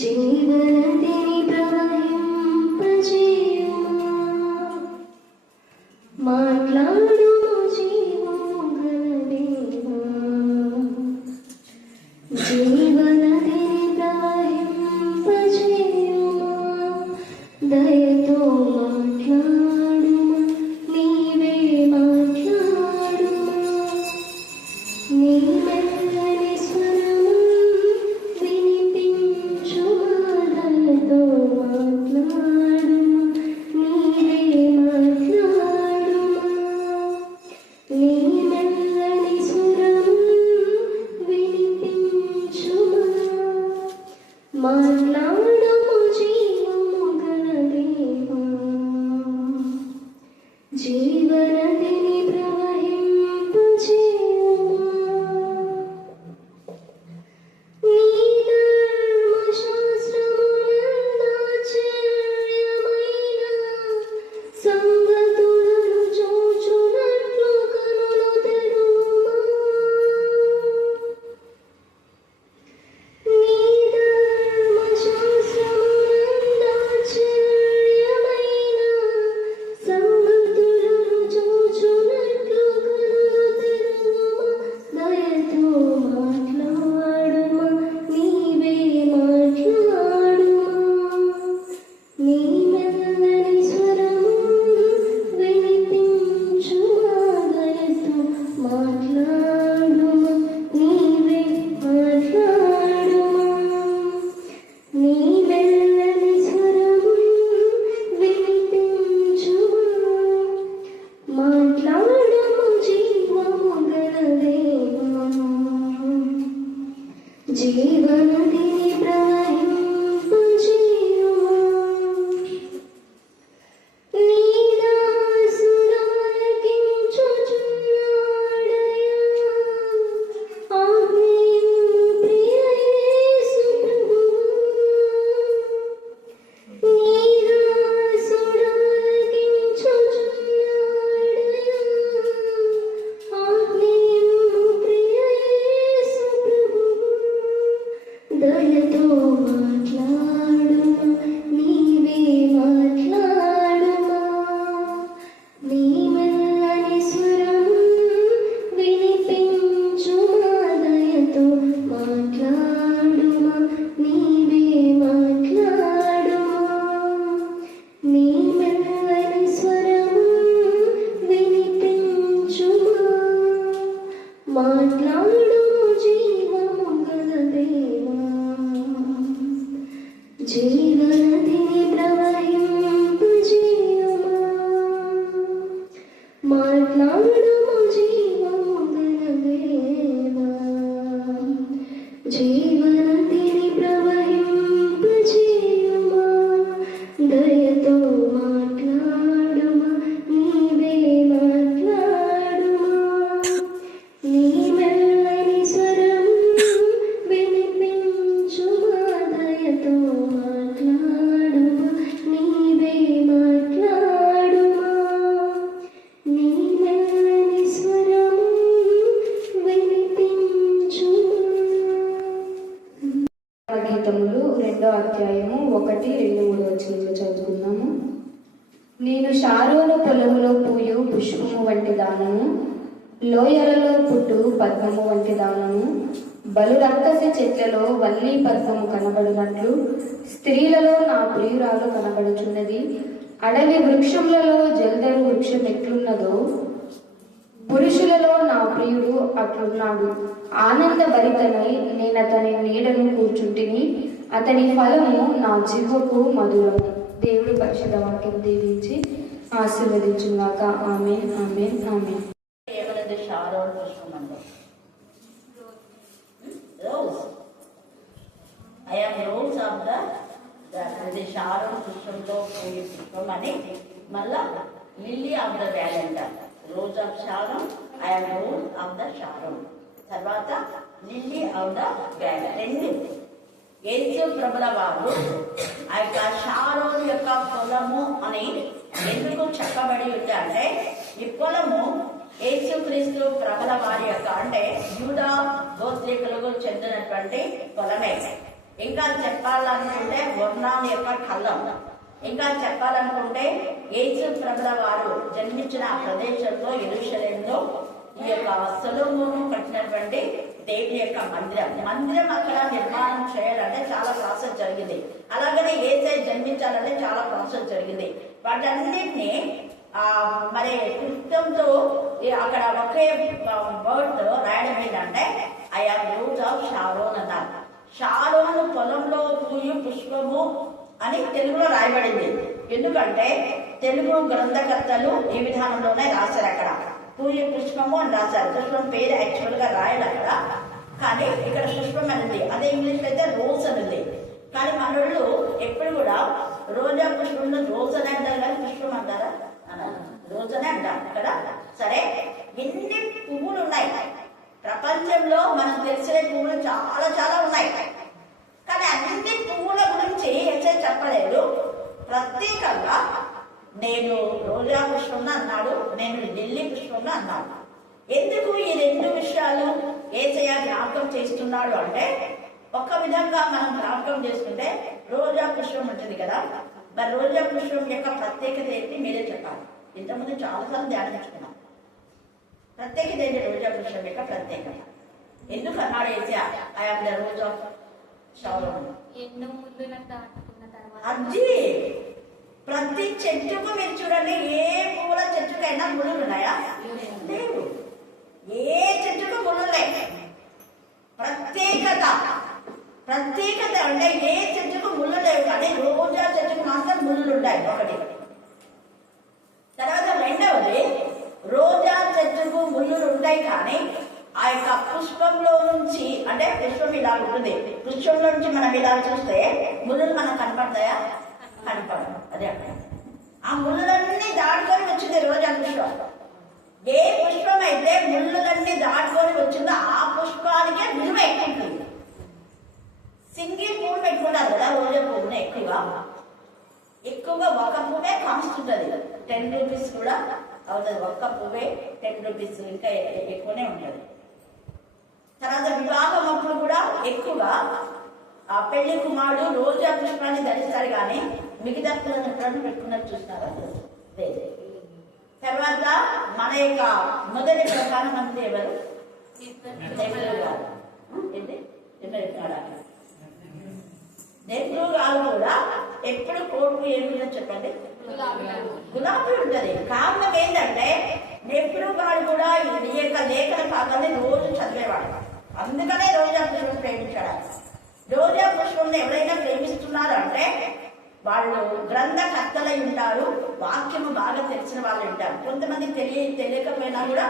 జీవనదిని ప్రవహింపజేయుమా, మాట్లాడు జీవము గల దేవా. జీవనదిని ప్రవహింపజేయుమా, దయతో మాట్లాడుమా, నీవే మాట్లాడుమా. నీ మెల్లని స్వరము వినిపించుమా, దయతో మాట్లాడుమా, నీవే మాట్లాడుమా. నీ మెల్లని స్వరము వినిపించుమా, మాట్లాడుమా జీవము గల దేవా. జీవనదిని ప్రవహింపజేయుమా, నీ ధర్మశాస్త్రమునందాశ్చర్యమైన సంగతులను చూచునట్లు కనులు తెరువుమా. నీ ధర్మశాస్త్రమునందాశ్చర్యమైన సంగతులను చూచునట్లు కనులు తెరువుమా. దయతో మాట్లాడుమా, నీవే మాట్లాడుమా. నీ మెల్లని స్వరము వినిపించుమా, దయతో మాట్లాడుమా, నీవే మాట్లాడుమా. నీ మెల్లని స్వరము వినిపించుమా, మాట్లాడుమా జీవము గల దేవా. జీవనదిని ప్రవహింపజేయుమా, నీ దాసురాలకించుచున్నాడయా. ఆజ్ఞయు ప్రియ యేసు ప్రభువా, నీ దాసురాలకించుచున్నాడయా. ఆజ్ఞయు ప్రియ యేసు ప్రభువా, దయతో మాట్లాడుమా, నీవే మాట్లాడుమా. నీ మెల్లని స్వరము వినిపించుమా, దయతో మాట్లాడుమా, నీవే మాట్లాడుమా. నీ మెల్లని స్వరము వినిపించుమా, మాట్లాడు జీవము గల దేవా. జీవనదిని ప్రవహింపజేయుమా, మాట్లాడుమా జీవము గల దేవా. జీవనదిని ప్రవహింపజేయుమా, దయతో మాట్లాడుమా, నీవే మాట్లాడుమా. నీ మెల్లని స్వరము వినిపించుమా, దయతో మాట్లాడుమా, నీవే మాట్లాడుమా. నీ మెల్లని స్వరము వినిపించుమా. గీతములు 2వ అధ్యాయము 1, 2, 3 వచనంలో చదువుకుందాము. నేను షారోను పొలములో పూయు పుష్పము వంటి దానము, లోయలలో పుట్టు పద్మము వంటి దానము. బలు రక్కసి చెట్లలో వల్లి పద్మము కనబడినట్లు స్త్రీలలో నా ప్రియురాలు కనబడుచున్నది. అడవి వృక్షములలో జల్దరు వృక్షం ఎట్లున్నదో పురుషులలో నా ప్రియుడు అట్లున్నాడు. ఆనంద భరితనై నేనతని నీడను కూర్చుంటిని, అతని ఫలము నా జిహ్వకు మధురము. దేవుడి పరిశుద్ధ వాక్యం దీవించి ఆశీర్వదించుగాక. ఆమేన్, ఆమేన్, ఆమేన్. షారోన్ పుష్పమండి, rose. I am rose of the Sharon పుష్పంతో పూయ పుష్పం అని, మళ్ళా లిల్లీ ఆఫ్ ద వ్యాలీ అంటారు. Rose of Sharon, I am rose of the Sharon. తర్వాత లిల్లీ ఆఫ్ ద వ్యాలీ. రెండు యేసు ప్రభుల వారు ఆ యొక్క షారోన్ యొక్క పొలము అని ఎందుకు చెప్పబడి ఉంది అంటే, ఈ పొలము యేసుక్రీస్తు ప్రభుల వారి యొక్క అంటే యూదా గోత్రీకులకు చెందినటువంటి పొలమే. ఇంకా చెప్పాలనుకుంటే వర్ణాం యొక్క కళ్ళం. ఇంకా చెప్పాలనుకుంటే యేసు ప్రభుల వారు జన్మించిన ఆ ప్రదేశంలో యెరూషలేములో ఈ యొక్క సొలొమోను కట్టినటువంటి దేవుని యొక్క మందిరం అక్కడ నిర్మాణం చేయాలంటే చాలా ప్రాసెస్ జరిగింది. అలాగనే యేసయ్య జన్మించాలంటే చాలా ప్రాసెస్ జరిగింది. వాటన్నిటిని మరి కృత్యంతో అక్కడ ఒకే వర్డ్ రాయడం ఏంటంటే I am root of Sharon అన్నారు. షారోను పొలంలో పూయు పుష్పము అని తెలుగులో రాయబడింది. ఎందుకంటే తెలుగు గ్రంథకర్తలు ఈ విధానంలోనే రాశారు. అక్కడ పూయ పుష్పము అని రాశారు. పుష్పం పేరు యాక్చువల్ గా రాయడు అక్కడ, కానీ ఇక్కడ పుష్పం అనేది అదే ఇంగ్లీష్ అయితే రోజ్ అనేది. కానీ మనోళ్ళు ఎప్పుడు కూడా రోజా పుష్పంలో రోజ్ అని అంటారు కానీ పుష్పం అంటారా? రోజ్ అనే అంటారు ఇక్కడ. సరే, ఎన్ని పువ్వులు ఉన్నాయి ప్రపంచంలో మనకు తెలిసిన పువ్వులు చాలా చాలా ఉన్నాయి. కానీ అన్ని పువ్వుల గురించి అయితే చెప్పలేదు. ప్రత్యేకంగా నేను రోజా పుష్పంగా అన్నాడు, నేను ఢిల్లీ పుష్పంగా అన్నాడు. ఎందుకు ఈ రెండు విషయాలు యేసయ్య జ్ఞాపకం చేస్తున్నాడు అంటే, ఒక విధంగా మనం జ్ఞాపకం చేసుకుంటే రోజా పుష్పం ఉంటుంది కదా, మరి రోజా పుష్పం యొక్క ప్రత్యేకత ఏంటి మీరే చెప్పాలి. ఇంతకుముందు చాలాసార్లు ధ్యానించుకున్నాం. ప్రత్యేకత ఏంటి రోజా పుష్పం యొక్క ప్రత్యేకత? ఎందుకు అన్నాడు Yesayya I am the rose of Sharon? అది ప్రతి చెట్టుకు మీరు చూడండి, ఏ పూల చెట్టుకైనా ముళ్ళు ఉన్నాయా? లేవు. ఏ చెట్టుకు ముళ్ళు లేవు. ప్రత్యేకత అంటే ఏ చెట్టుకు ముళ్ళు లేవు, కానీ రోజా చెట్టుకు మాత్రం ముళ్ళు ఉంటాయి. ఒకటి. తర్వాత రెండవది, రోజా చెట్టుకు ముళ్ళు ఉంటాయి కానీ ఆ యొక్క పుష్పంలో నుంచి, అంటే పుష్పం ఇలా ఉంటుంది, పుష్పంలో నుంచి మనం ఇలా చూస్తే ముళ్ళు మనకు కనపడతాయా? కనపడదు. అదే అక్కడ ఆ ముళ్ళులన్నీ దాటుకొని వచ్చింది రోజా పుష్పం. ఏ పుష్పం అయితే ముళ్ళులన్నీ దాటుకొని వచ్చిందో ఆ పుష్పానికే విలువ ఎక్కువ ఉంటుంది. సింగిల్ పువ్వు పెట్టుకుంటారు కదా రోజా పువ్వుని, ఎక్కువగా ఒక పువ్వే కాస్ట్ ఉంటుంది. 10 రూపీస్ కూడా అవుతుంది. ఒక్క పువ్వే 10 రూపీస్, ఇంకా ఎక్కువనే ఉంటుంది. తర్వాత వివాహం అప్పుడు కూడా ఎక్కువగా ఆ పెళ్లి కుమారుడు రోజా పుష్పాన్ని ధరిస్తారు, కానీ మిగతా పూలను ఎప్పుడన్నా పెట్టుకున్నట్టు చూస్తున్నారా? లేదు. తర్వాత మన యొక్క మొదటి ప్రధానమంత్రి ఎవరు? నెహ్రూ గారు. ఏంటి నెహ్రూ గారు కూడా ఎప్పుడు కోర్టు ఏమిటో చెప్పండి, గులాబీ ఉంటది. కారణం ఏంటంటే నెహ్రూ గారు కూడా ఈ యొక్క లేఖన భాగాన్ని రోజు చదివేవాడు. అందుకనే రోజా పుష్పం ప్రేమించాడు. రోజా పుష్పం ఎవరైనా ప్రేమిస్తున్నారు అంటే వాళ్ళు గ్రంథకర్తలై ఉంటారు, వాక్యము బాగా తెలిసిన వాళ్ళు ఉంటారు. కొంతమంది తెలియకపోయినా కూడా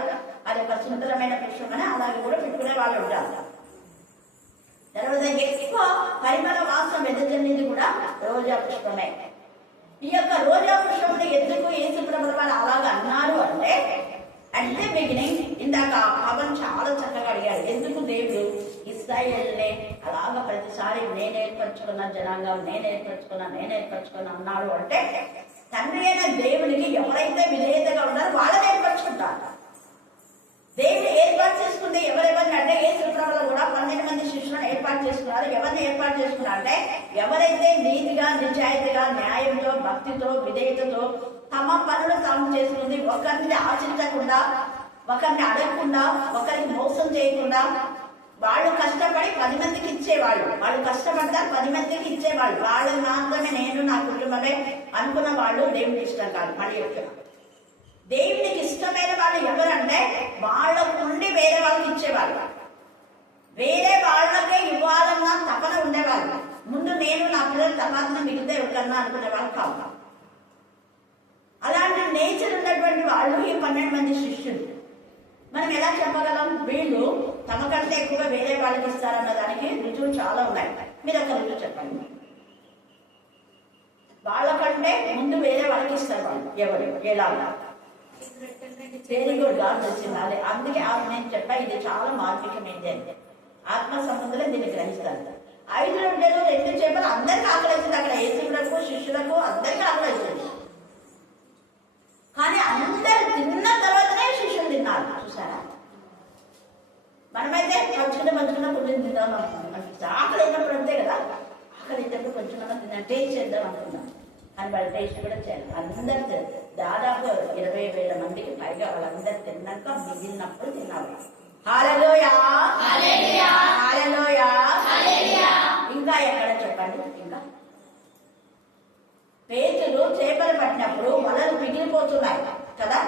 అది ఒక సుందరమైన పుష్పం అని అలాగే కూడా పెట్టుకునే వాళ్ళు ఉంటారు. తర్వాత ఎక్కువ పరిమళ వాసన వెదజల్లింది కూడా రోజా పుష్పమే. ఈ యొక్క రోజా పుష్పమును ఎందుకు యేసు ప్రభువు వారు అలాగా అన్నారు అంటే, అట్ ది బిగినింగ్ ఇందాక పవన్ చాలా చక్కగా అడిగాడు, ఎందుకు దేవుడు ఇశ్రాయేలునే అలాగా ప్రతిసారి నేను ఏర్పరచుకున్న జనాంగం, నేను ఏర్పరచుకున్నా అన్నాడు అంటే, తండ్రి అయిన దేవునికి ఎవరైతే విధేయతగా ఉన్నారో వాళ్ళని ఏర్పరచుకుంటారు. దేవుడు ఏర్పాటు చేసుకుంటే ఎవరెవరిని అంటే, యేసు ప్రభువు కూడా 12 మంది శిష్యులను ఏర్పాటు చేసుకున్నారు. ఎవరిని ఏర్పాటు చేసుకున్నారు అంటే, ఎవరైతే నీతిగా, నిజాయితీగా, న్యాయంతో, భక్తితో, విధేయతతో తమ పనులు తాము చేసుకుంది, ఒకరిని ఆశించకుండా, ఒకరిని అడగకుండా, ఒకరికి మోసం చేయకుండా, వాళ్ళు కష్టపడి 10 మందికి ఇచ్చేవాళ్ళు. వాళ్ళు కష్టపడతారు, 10 మందికి ఇచ్చేవాళ్ళు. వాళ్ళు మాత్రమే నేను నా కుటుంబమే అనుకున్న వాళ్ళు దేవుడికి ఇష్టం కాదు. మళ్ళీ చెప్తున్నా, దేవునికి ఇష్టమైన వాళ్ళు ఎవరంటే వాళ్ళ నుండి వేరే వాళ్ళకి ఇచ్చేవాళ్ళు, వేరే వాళ్ళకే ఇవ్వాలన్న తపన ఉండేవాళ్ళు. ముందు నేను నా పిల్లలు తర్వాత మిగిలితే ఎవరికన్నా అనుకునే వాళ్ళు కాదు. అలాంటి నేచర్ ఉన్నటువంటి వాళ్ళు ఈ 12 మంది శిష్యులు. మనం ఎలా చెప్పగలం వీళ్ళు తమ కంటే ఎక్కువగా వేరే వాళ్ళకి ఇస్తారన్న దానికి రుజువులు చాలా ఉన్నాయి. మీరు ఒక రుజువు చెప్పండి. వాళ్ళకంటే ముందు వేరే వాళ్ళకి ఇస్తారు వాళ్ళు. ఎవరు ఎలా? వెరీ గుడ్, గాడ్ వచ్చింది. అదే అందుకే నేను చెప్పా, ఇది చాలా మార్మికమైంది అంటే ఆత్మ సంబంధంలో దీన్ని గ్రహిస్తారు. 5 రొట్టెలు 2 చేపలు అందరికీ ఆకలిస్తుంది. అక్కడ యేసులకు శిష్యులకు అందరికీ ఆకలిస్తుంది. కానీ అందరు తిన్న తర్వాతనే శిష్యులు తిన్నారు. ఆకలి అయినప్పుడు అంతే కదా, ఆకలి అయినప్పుడు కొంచెం మనం టేస్ట్ చేద్దాం అనుకున్నాం, కానీ వాళ్ళ టేస్ట్ కూడా చేయాలి. అందరు దాదాపు 20,000 మందికి పైగా వాళ్ళందరూ తిన్నాక మిగిలినప్పుడు తిన్నారు. హల్లెలూయా, హల్లెలూయా. ఇంకా ఎక్కడ చెప్పండి? ఇంకా పేతులు చేపలు పట్టినప్పుడు వలలు మిగిలిపోతున్నాయి కదా,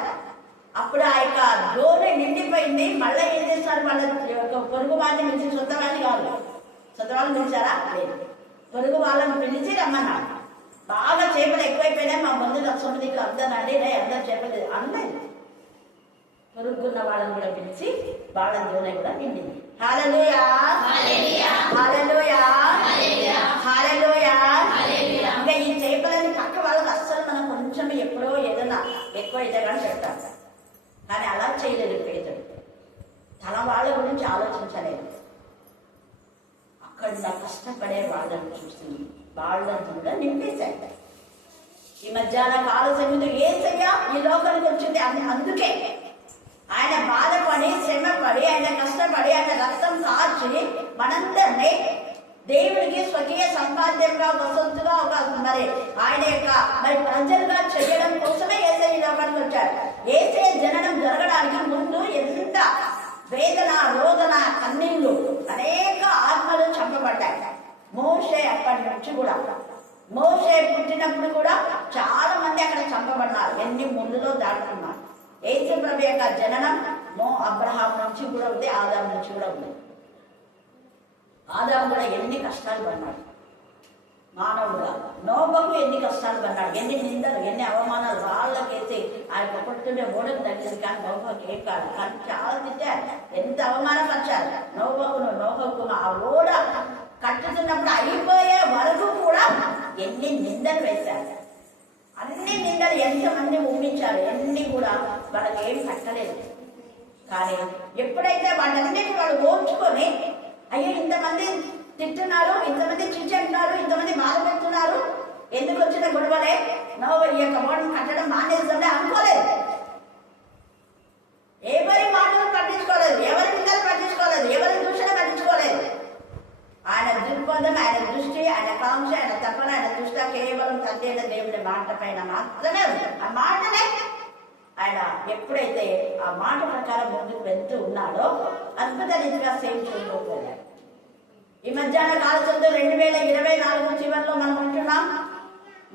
అప్పుడు ఆ యొక్క దోణి నిండిపోయింది. మళ్ళీ ఏం చేస్తారు? వాళ్ళ పొరుగు వాళ్ళని పిలిచి, సొంత వాళ్ళని కాదు, సొంత వాళ్ళని పిలిచారా? లేదు, పొరుగు వాళ్ళని పిలిచి రమ్మన్నారు. బాగా చేపలు ఎక్కువైపోయినాయి, మా ముందు సొమ్మిదికి అందనండి, అందరు చేపలు అన్నది. పొరుగున్న వాళ్ళని కూడా పిలిచి వాళ్ళ దోణి కూడా నిండింది. హల్లెలూయా, హల్లెలూయా, హల్లెలూయా. ఇంకా ఈ చేపలని పక్క వాళ్ళకి అస్సలు మనం కొంచెం ఎప్పుడో ఏదైనా ఎక్కువ అయితే కానీ చెప్తారు, కానీ అలా చేయలేదు పేదలు. తన వాళ్ళ గురించి ఆలోచించలేదు. అక్కడ కష్టపడే వాళ్ళని చూసి వాళ్ళని కూడా నింపేశాడు. ఈ మధ్యాహ్న కాల సమయంలో ఏసయ్యా ఈ లోకానికి వచ్చింది అని అందుకే ఆయన బాధపడి, శ్రమపడి, ఆయన కష్టపడి, ఆయన రక్తం కార్చి మనందరినీ దేవుడికి స్వకీయ సంపాద్యంగా, ఒక సొత్తుగా, ఒక మరి ఆయన యొక్క మరి ప్రజలుగా చేయడం కోసమే యేసయ్య ఈ లోకానికి వచ్చాడు. యేసయ్య జననం జరగడానికి ముందు ఎంత వేదన, రోదన, కన్నీళ్లు, అనేక ఆత్మలు చంపబడ్డాయి. మోషే అక్కడి నుంచి కూడా, మోషే పుట్టినప్పుడు కూడా చాలా మంది అక్కడ చంపబడ్డారు, ఎన్ని ముళ్ళులో దాటుకున్నారు. యేసు ప్రభు యొక్క జననం అబ్రహాం నుంచి కూడా ఉంది, ఆదాం నుంచి కూడా ఉంది. ఆదాం కూడా ఎన్ని కష్టాలు పడ్డాడు మానవుడుగా. నోబహు ఎన్ని కష్టాలు పడ్డాడు, ఎన్ని నిందలు, ఎన్ని అవమానాలు. వాళ్ళకేసి ఆయన పుట్టుండే ఓడకు తగ్గింది, కానీ నోబహుకి ఏం కాదు, కానీ చాలా తిట్టారు, ఎంత అవమానపరిచారు నోబహును. ఆ ఓడ కట్టుతున్నప్పుడు అయిపోయే వరకు కూడా ఎన్ని నిందలు వేశారు, అన్ని నిందలు ఎంతమంది ఊహించారు, ఎన్ని కూడా వాళ్ళకి ఏం కట్టలేదు. కానీ ఎప్పుడైతే వాళ్ళన్నిటి వాళ్ళు ఓర్చుకొని, అయ్యో ఇంతమంది తిట్టున్నారు, ఇంతమంది చీచెంటున్నారు, ఇంతమంది బాధ పెడుతున్నారు, ఎందుకు వచ్చిన గొడవలే, ఈ యొక్క ఓడను కట్టడం మానేస్తుంటే అనుకోలేదు. ఎవరి మాటలు పట్టించుకోలేదు, ఎవరి నిందలు పట్టించుకోలేదు, ఎవరి దూషణ పట్టించుకోలేదు. ఆయన దృక్పథం, ఆయన దృష్టి, ఆయన కాంక్ష, ఆయన తపన, ఆయన దృష్టి కేవలం తండ్రి అయిన దేవుడి మాట పైన మాత్రమే ఉంది. ఆ మాటనే ఆయన ఎప్పుడైతే ఆ మాట ప్రకారం ముందుకు వెళ్తూ ఉన్నాడో అద్భుత రీతిగా సేవ చేయకపోయాడు. ఈ మధ్యాహ్న కాలంలో 2024 చివరిలో మనం ఉంటున్నాం.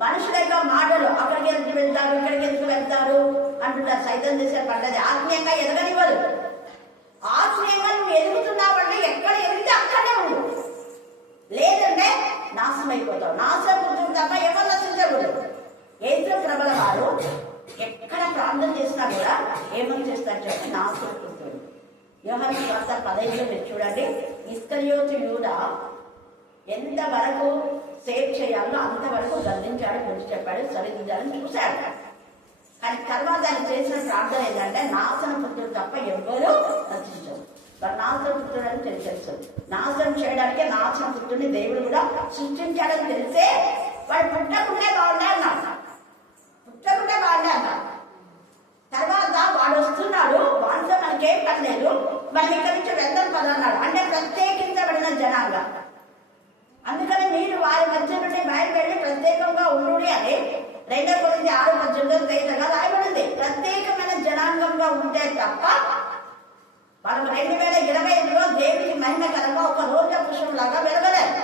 మనుషుల యొక్క మాటలు అక్కడికి ఎందుకు వెళ్తారు, ఇక్కడికి ఎందుకు వెళ్తారు అంటుంటారు. సైతం చేసే పడ్డది ఆత్మీయంగా ఎదగనివ్వదు. ఆత్మీయంగా నువ్వు ఎదుగుతున్నావంటే ఎక్కడ ఎదిగితే అక్కడే ఉండు, లేదంటే నాశనం అయిపోతావు. నాశనం పుట్టింది తప్ప ఎవరు నశించకూడదు. యేసు ప్రభుల వారు ఎక్కడ ప్రార్థన చేసినా కూడా ఏమని చేస్తారు చెప్పి నాశనం పుట్టింది. యోహాను సువార్త 15లో మీరు చూడండి, ఇస్కరియోతు యూదా ఎంతవరకు సేవ్ చేయాలో అంతవరకు గర్దించాడు, గురించి చెప్పాడు, సరిదిద్దాలని చూశాడు. కానీ తర్వాత ఆయన చేసిన ప్రార్థన ఏంటంటే నాశనం పుత్రుడు తప్ప ఎవ్వరూ నశించరు. నాశనం పుత్రుడు అని తెలుసు. నాశనం చేయడానికి నాశనం పుత్రుడిని దేవుడు కూడా సృష్టించాడని తెలిసే వాడు పుట్టకుంటే బాగుండే అన్నాడు. పుట్టకుంటే బాగుండే అన్నాడు. తర్వాత వాడు వస్తున్నాడు, వాడితో మనకేం పర్లేదు, మనం ఇక్కడి నుంచి వెళ్దాం పద అన్నాడు. అంటే ప్రత్యేకించబడిన జనాంగా, అందుకని మీరు వారి మధ్య నుండి బయలువెళ్ళి ప్రత్యేకంగా ఉండు అని 2 కొరింథీ 6:18 తేటగా రాయబడింది. ప్రత్యేకమైన జనాంగంగా ఉంటే తప్ప మనం 2025లో దేవుడికి మహిమకరంగా ఒక రోజా పుష్పంలాగా వెలగలేదు.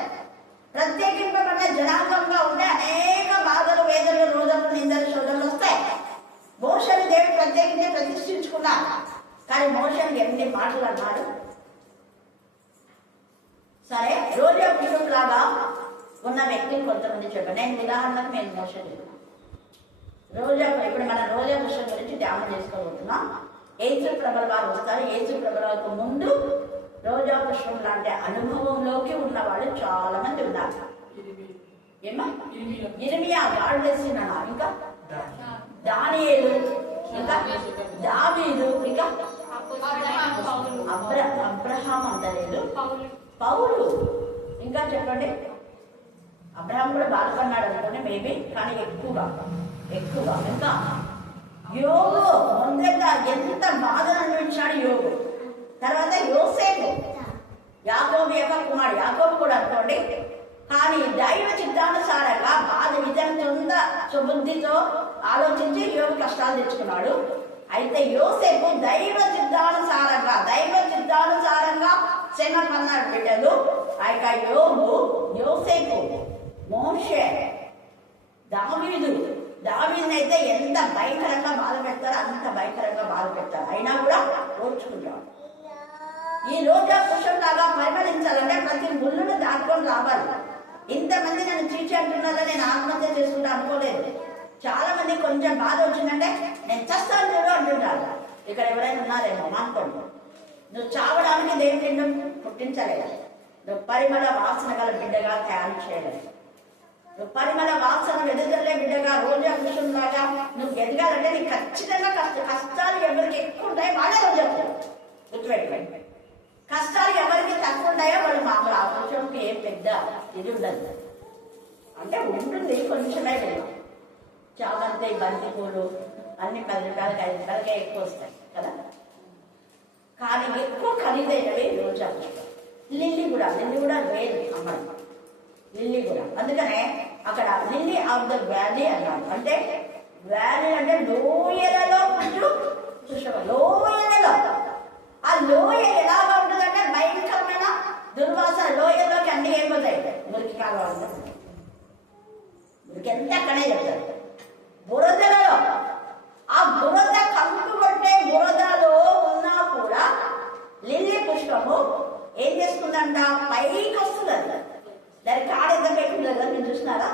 ప్రత్యేకింపబడిన జనాంగంగా ఉంటే అనేక బాధలు, వేదనలు, రోజులు, నిందలు, శోధనలు వస్తాయి. మోషేని దేవుడు ప్రత్యేకించి ప్రతిష్ఠించుకున్నాడు. కానీ మోషేని ఎన్ని మాటలు అన్నాడు. సరే, రోజా పుష్పం లాగా ఉన్న వ్యక్తులు కొంతమంది చెప్పారు. నేను ఉదాహరణకు నేను మోషే రోజా, ఇప్పుడు మన రోజా పుష్పం గురించి ధ్యానం చేసుకోబోతున్నాం. యేసు ప్రభుల వారు వస్తారు. యేసు ప్రభుల వారికి ముందు రోజా పుష్పం లాంటి అనుభవంలోకి ఉన్న వాళ్ళు చాలా మంది ఉన్నారు. ఏమా ఇర్మియా, గాడ్ వేసిన, ఇంకా దానియేలు, ఇంకా దావీదు, ఇంకా అబ్రహాం అంటలేదు, పౌలు, ఇంకా చెప్పండి. అబ్రహాం కూడా బాధపడినాడు అనుకోండి మేబీ, కానీ ఎక్కువగా ఇంకా యోగు ముందుగా ఎంత బాధను అనుభవించాడు యోగు. తర్వాత యోసేపు, యాకోబు యొక్క కుమారుడు. అనుకోండి. కానీ దైవ చిత్తానుసారంగా బాధ విధంగా సుబుద్ధితో ఆలోచించి యోగు కష్టాలు తెచ్చుకున్నాడు. అయితే యోసేపు దైవ చిత్తానుసారంగా శ్రమ పన్నాడు బిడ్డలు. ఆ యొక్క యోసేపు, మోషే, దావీదునైతే ఎంత భయంకరంగా బాధ పెడతారో అంత భయంకరంగా బాధ పెడతారు. అయినా కూడా ఓర్చుకుంటాడు. ఈ రోజా పురుషంలాగా పరిమళించాలంటే ప్రతి ముళ్ళును దాటుకొని రావాలి. ఇంతమంది నన్ను చీచి అంటున్నారో నేను ఆత్మహత్య చేసుకుంటా అనుకోలేదు. చాలా మంది కొంచెం బాధ వచ్చిందంటే నేను చస్తాను చూడు అంటున్నారు. ఇక్కడ ఎవరైనా ఉన్నారేమో మానుకోండి. నువ్వు చావడానికి దేవుడు నిన్ను పుట్టించలేదు. నువ్వు పరిమళ వాసన గల బిడ్డగా తయారు చేయలేదు. నువ్వు పరిమళ వాసన వెదజల్లే బిడ్డగా రోజా పురుషంలాగా నువ్వు ఎదగాలంటే నీకు ఖచ్చితంగా కష్టాలు ఎవరికి ఎక్కువ ఉంటాయో వాళ్ళే రోజా గుర్తుపెట్టుకోండి. కష్టాలు ఎవరికి తక్కువ ఉంటాయో వాళ్ళు మామూలు ఆ పురుషంకి ఏం పెద్ద ఇది ఉండదు. అంటే ఉంటుంది కొంచెమే లేదు. చామంతి, బంతి పూలు అన్ని 10 రూపాయలకి 5 రూపాయలకే ఎక్కువ వస్తాయి కదా. కానీ ఎక్కువ ఖరీదైనవి రోజా పుష్పం. లిల్లీ కూడా వేరు అమ్మడం. లిల్లీ కూడా అందుకనే అక్కడ లిల్లీ ఆఫ్ ద వ్యాలీ అన్నాడు. అంటే వ్యాలీ అంటే లోయలలో పుష్పం. లోయలలో ఆ లోయ ఎలాగా ఉంటుందంటే భయంకరమైన దుర్వాసన. లోయలోకి అన్ని ఏమైపోతాయి, మురికి కాలువలు, మురికి ఎంత అక్కడే చెప్తారు. బురదలలో ఆ బురద కంపు కొట్టే బురదలో ఉన్నా కూడా లిల్లీ పుష్పము ఏం చేసుకుందంట, పైకి వస్తుంది. దాని కాడ ఎంత పెట్టుకుంటుంది కదా, మీరు చూసినారా?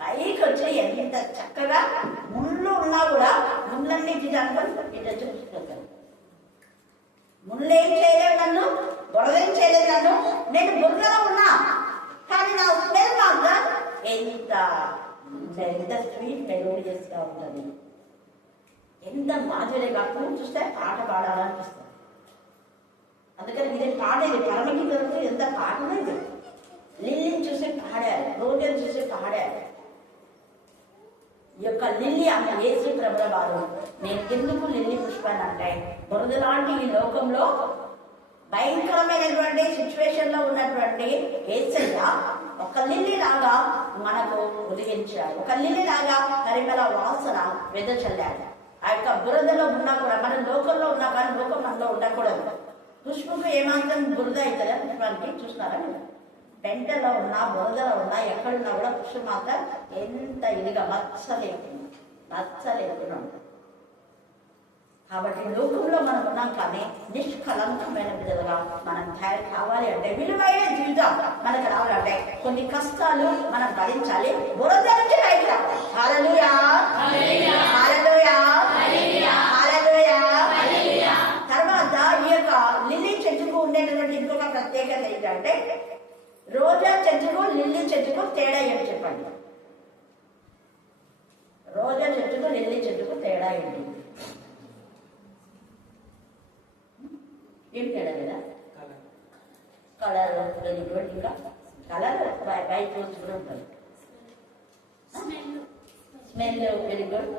పైకి వచ్చి ఎంత చక్కగా ముళ్ళు ఉన్నా కూడా ముళ్ళన్నీ అనుకొని ఇట్లా చూసుకుంటారు. ముళ్ళు ఏం చేయలేదు నన్ను, బురద ఏం చేయలేదు నన్ను. నేను బురదలో ఉన్నా కానీ నా స్మెల్ మాత్రం ఎంత స్వీట్ మెలోడీ చేస్తూ ఉంటుంది. ఎంత మాధుర్యంగా పూలు చూస్తే పాట పాడాలనిపిస్తుంది. అందుకని ఇదే పాట, ఇది పరమగీతంతో ఎంత పాట లేదు. లిల్లీని చూసి పాడారు, రోజుని చూసి పాడారు. ఈ యొక్క లిల్లీ అన్న యేసు ప్రభుల వారు నేను ఎందుకు లిల్లీ పుష్పాన్ని అంటే, బురద లాంటి ఈ లోకంలో భయంకరమైనటువంటి సిచ్యువేషన్ లో ఉన్నటువంటి యేసయ్య ఒక లిల్లీ లాగా మనకు ఉదయించాడు. ఒక లిల్లీ లాగా పరిమళ వాసన వెదజల్లాడు. ఆ యొక్క బురదలో ఉన్నా కూడా, మన లోకంలో ఉన్నా కానీ లోకం మనలో ఉండకూడదు. పుష్పకు ఏమాత్రం బురద అవుతుందా పుష్పానికి? చూస్తున్నారా? పెంటలో ఉన్నా, బురదలో ఉన్నా, ఎక్కడున్నా కూడా పుష్పం మాత్రం ఎంత ఇదిగా నచ్చలేకుండా ఉంటుంది. కాబట్టి లోకంలో మనం ఉన్నాం కానీ నిష్కలంకమైన బిడ్డలుగా మనం తయారు కావాలి అంటే, విలువైన జీవితం మనకు రావాలంటే కొన్ని కష్టాలు మనం భరించాలి. బురద నుంచి బయట రావాలి. హల్లెలూయా, హల్లెలూయా, హల్లెలూయా. తర్వాత ఈ యొక్క లిల్లీ చెట్టుకు ఉండేటటువంటి ఇంకొక ప్రత్యేకత ఏంటంటే, రోజా చెట్టుకు లిల్లీ చెట్టుకు తేడా ఏమి చెప్పండి? రోజా చెట్టుకు లిల్లీ చెట్టుకు తేడా ఏంటి? ఏం తేడా లేదా? Colour very good. ఇంకా కలర్ వైట్ రోజ్ కూడా ఉంటుంది. Smell very good.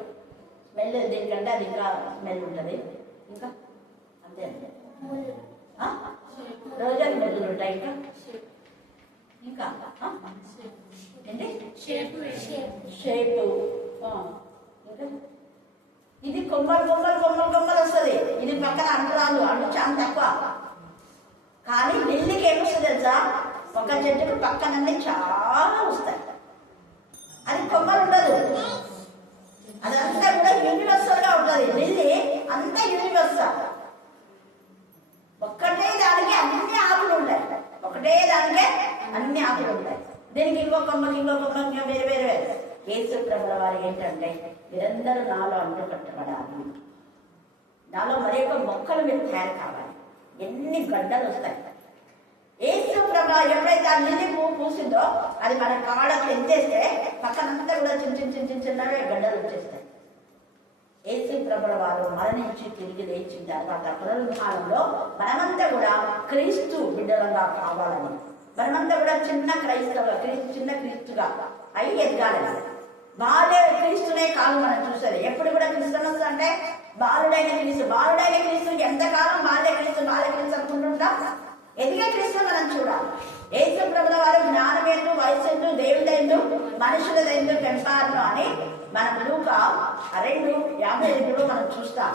స్మెల్ దీనికంటే అది ఇంకా స్మెల్ ఉంటుంది. ఇంకా అంతే అంతే. రోజా మెల్లులు ఉంటాయి. ఇంకా ఏంటి? షేపు. ఇది కొమ్మలు వస్తుంది. ఇది పక్కన అంటురాలు చాలా తక్కువ. కానీ లిల్లీకి ఏమొస్తుంది తెలుసా? ఒక చెట్టుకు పక్కనన్నీ చాలా వస్తాయి. అది కొమ్మలు ఉండదు, అదంతా కూడా యూనివర్సల్ గా ఉంటుంది. లిల్లీ అంతా యూనివర్సల్. ఒక్కటే దానికి అన్ని ఆకులు ఉంటాయి. దీనికి ఇంకో కొమ్మకి వేరే వేరే. యేసు ప్రభుల వారు ఏంటంటే, మీరందరూ నాలో అంటు కట్టబడాలి, నాలో మరి యొక్క మొక్కలు మీరు తయారు కావాలి. ఎన్ని గడ్డలు వస్తాయి. యేసు ప్రభు ఎప్పుడైతే ఆ లిల్లీ పువ్వు పూసిందో అది మన కాళ్ళకు ఎంచేస్తే పక్కనంతా కూడా చిన్నగా గడ్డలు వచ్చేస్తాయి. యేసు ప్రభుల వారు మరణించి తిరిగి లేచిన తర్వాత పునరుద్ధానంలో మనమంతా కూడా క్రీస్తు బిడ్డలుగా కావాలని, మనమంతా కూడా చిన్న క్రీస్తుగా అయి ఎదగాలని. బాలే క్రీస్తునే కాదు మనం చూసేది. ఎప్పుడు కూడా క్రిస్టమస్ అంటే బాలుడైన క్రీస్తు ఎంతకాలం బాల్య క్రీస్తు అనుకుంటుంటా. ఎదిగే క్రీస్తు మనం చూడాలి. యేసు ప్రభుల వారు మనుషుల దయ పెంపారును అని మనం లూకా 2:52 మనం చూస్తాం.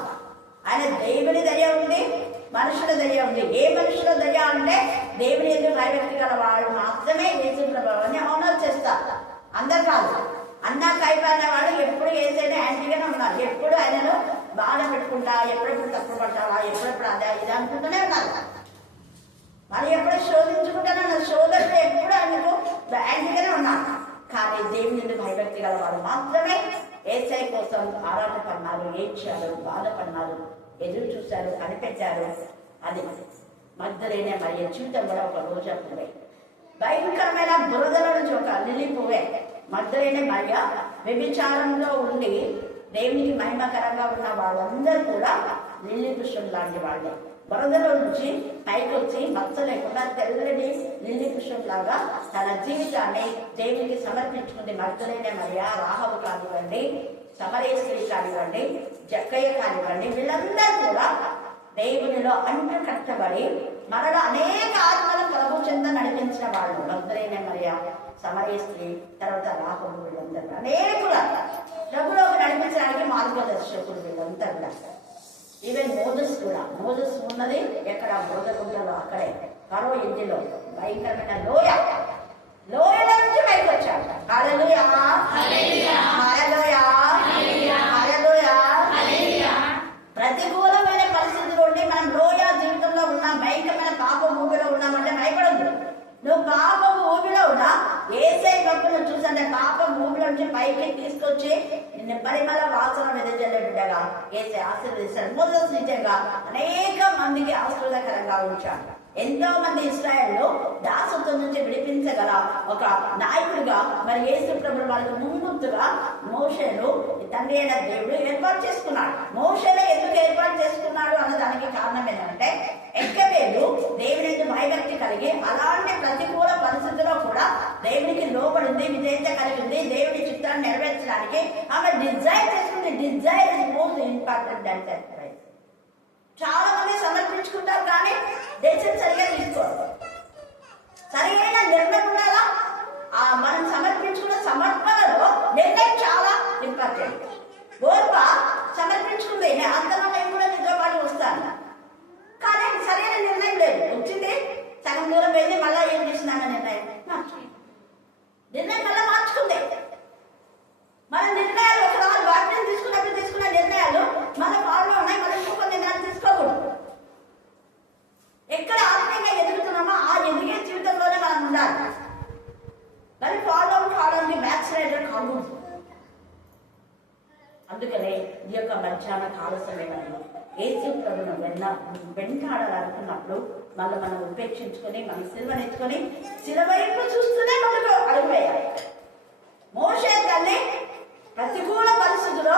ఆయన దేవుని దయ ఉంది, మనుషుల దయ ఉంది. ఏ మనుషుల దయ అంటే దేవుని ఎందుకు భయభక్తి గల వాళ్ళు మాత్రమే యేసు ప్రభువుని ఆనర్ చేస్తారు, అందరు కాదు. అన్నా కైపైన వాళ్ళు ఎప్పుడు ఏసైనా యాంటీగానే ఉన్నారు, ఎప్పుడు ఆయనను బాధ పెట్టుకుంటా, ఎప్పుడెప్పుడు తప్పుడు పట్టాలా, ఎప్పుడెప్పుడు అదే ఇది అనుకుంటూనే ఉన్నారు. మరి ఎప్పుడు శోధించుకుంటూనే ఉన్నారు, శోధనలు ఎప్పుడు ఆయనకు యాంటీగానే ఉన్నారు. కానీ దేవుని ఎందుకు భయభక్తి గల వాళ్ళు మాత్రమే ఏసై కోసం ఆరాటపడినారు, ఏడ్చారు, బాధపడినారు, ఎదురు చూశారు, కనిపెట్టారు. అది మగ్దలేనే మరియ జీవితం కూడా ఒక రోజా పువ్వే, భయంకరమైన బురదల నుంచి ఒక లిలీ పువ్వే. మగ్దలేనే మరియ వ్యభిచారంలో ఉండి దేవునికి మహిమకరంగా ఉన్న వాళ్ళందరూ కూడా లిల్లీ పుష్పం లాంటి వాళ్ళే. బురదలో నుంచి పైకి వచ్చి మచ్చ లేకుండా తెల్లని లిల్లీ పుష్పం లాగా తన జీవితాన్ని దేవునికి సమర్పించుకుంది మగ్దలేనే మరియ. రాహబు కానివ్వండి, సమరయ స్త్రీ కానివ్వండి, జక్కయ్య కానివ్వండి, వీళ్ళందరూ కూడా దేవునిలో అంటు కట్టబడి మరలా అనేక ఆత్మల ప్రభు చెంద నడిపించిన వాళ్ళు. మగ్దలేనే మరియ, సమరయ స్త్రీ, తర్వాత రాహబు, వీళ్ళందరూ అనేకులు ప్రభులోకి నడిపించడానికి మార్గదర్శకులు వీళ్ళంతా కూడా. ఈవెన్ మోజస్ ఉన్నది ఎక్కడ బోధకుంటలో అక్కడే కరో ఇంటిలో భయంకరమైన లోయల నుంచి బయటకు వచ్చాడు. హల్లెలూయా, హల్లెలూయా, హల్లెలూయా. ప్రతికూలమైన పరిస్థితులు ఉండి మనం లోయ జీవితంలో ఉన్న భయంకరమైన పాప ఊబిలో ఉన్నామంటే భయపడద్దు. నువ్వు పాపము ఊబిలో ఉన్నా ఏసై భక్తులను చూసంటే పాపం ఊబిలో నుంచి పైకి తీసుకొచ్చి నిన్ను పరిమళ వాసన వెదజల్లే బిడ్డగా ఏసై ఆశీర్వదిస్తాడు. మోసెస్ నిజంగా అనేక మందికి ఆశీర్వాదకరంగా ఉంచాడు. ఎంతో మంది ఇశ్రాయేలులో దాసత్వం నుంచి విడిపించగల ఒక నాయకుడిగా మరి యేసు ప్రభువు వాళ్ళకు ముందుగా మోషేను తండ్రి అయిన దేవుడు ఏర్పాటు చేసుకున్నాడు. మోషేనే ఎందుకు ఏర్పాటు చేసుకున్నాడు అన్న దానికి కారణం ఏంటంటే ఎక్కవేలు దేవుని భయభక్తి కలిగి అలాంటి ప్రతికూల పరిస్థితుల్లో కూడా దేవునికి లోబడింది, విధేయత కలిగింది, దేవుని చిత్తాన్ని నెరవేర్చడానికి ఆమె డిజైర్ చేసుకుంది. Dzire is most important than sacrifice. చాలా మంది సమర్పించుకుంటారు కానీ డెసిషన్ సరిగా తీసుకోరు. సరైన నిర్ణయం ఉండాలా. మనం సమర్పించుకున్న సమర్పణలో నిర్ణయం చాలా ఇంపార్టెంట్. గోర్ప సమర్పించుకుంది, అంతలో నేను కూడా నీతో పాటు వస్తాను, కానీ సరైన నిర్ణయం లేదు. వచ్చింది సగం దూరం పోయింది, మళ్ళా ఏం చేసినాను నిర్ణయం మళ్ళా మార్చుకుంది. మన నిర్ణయాలు ఒకసారి వాటిని తీసుకున్న నిర్ణయాలు మన పాడులో ఉన్నాయి. మనం ఇంకొక నిర్ణయాలు తీసుకోకూడదు. ఎక్కడ ఆత్మీయంగా ఎదుగుతున్నామో ఆ ఎదిగే జీవితంలోనే మనం ఉండాలి. మరి ఫాలో కావడానికి బ్యాక్ సైడ్ కాకూడదు. అందుకనే ఈ యొక్క మధ్యాహ్న కాల సమయంలో యేసు ప్రభువును వెంటాడాలనుకున్నప్పుడు మళ్ళీ మనం ఉపేక్షించుకొని మన సిలువనెత్తుకొని సిలువైపు చూస్తూనే మనకు అడుగు వేయాలి. మోషే తల్లి ప్రతికూల పరిస్థితుల్లో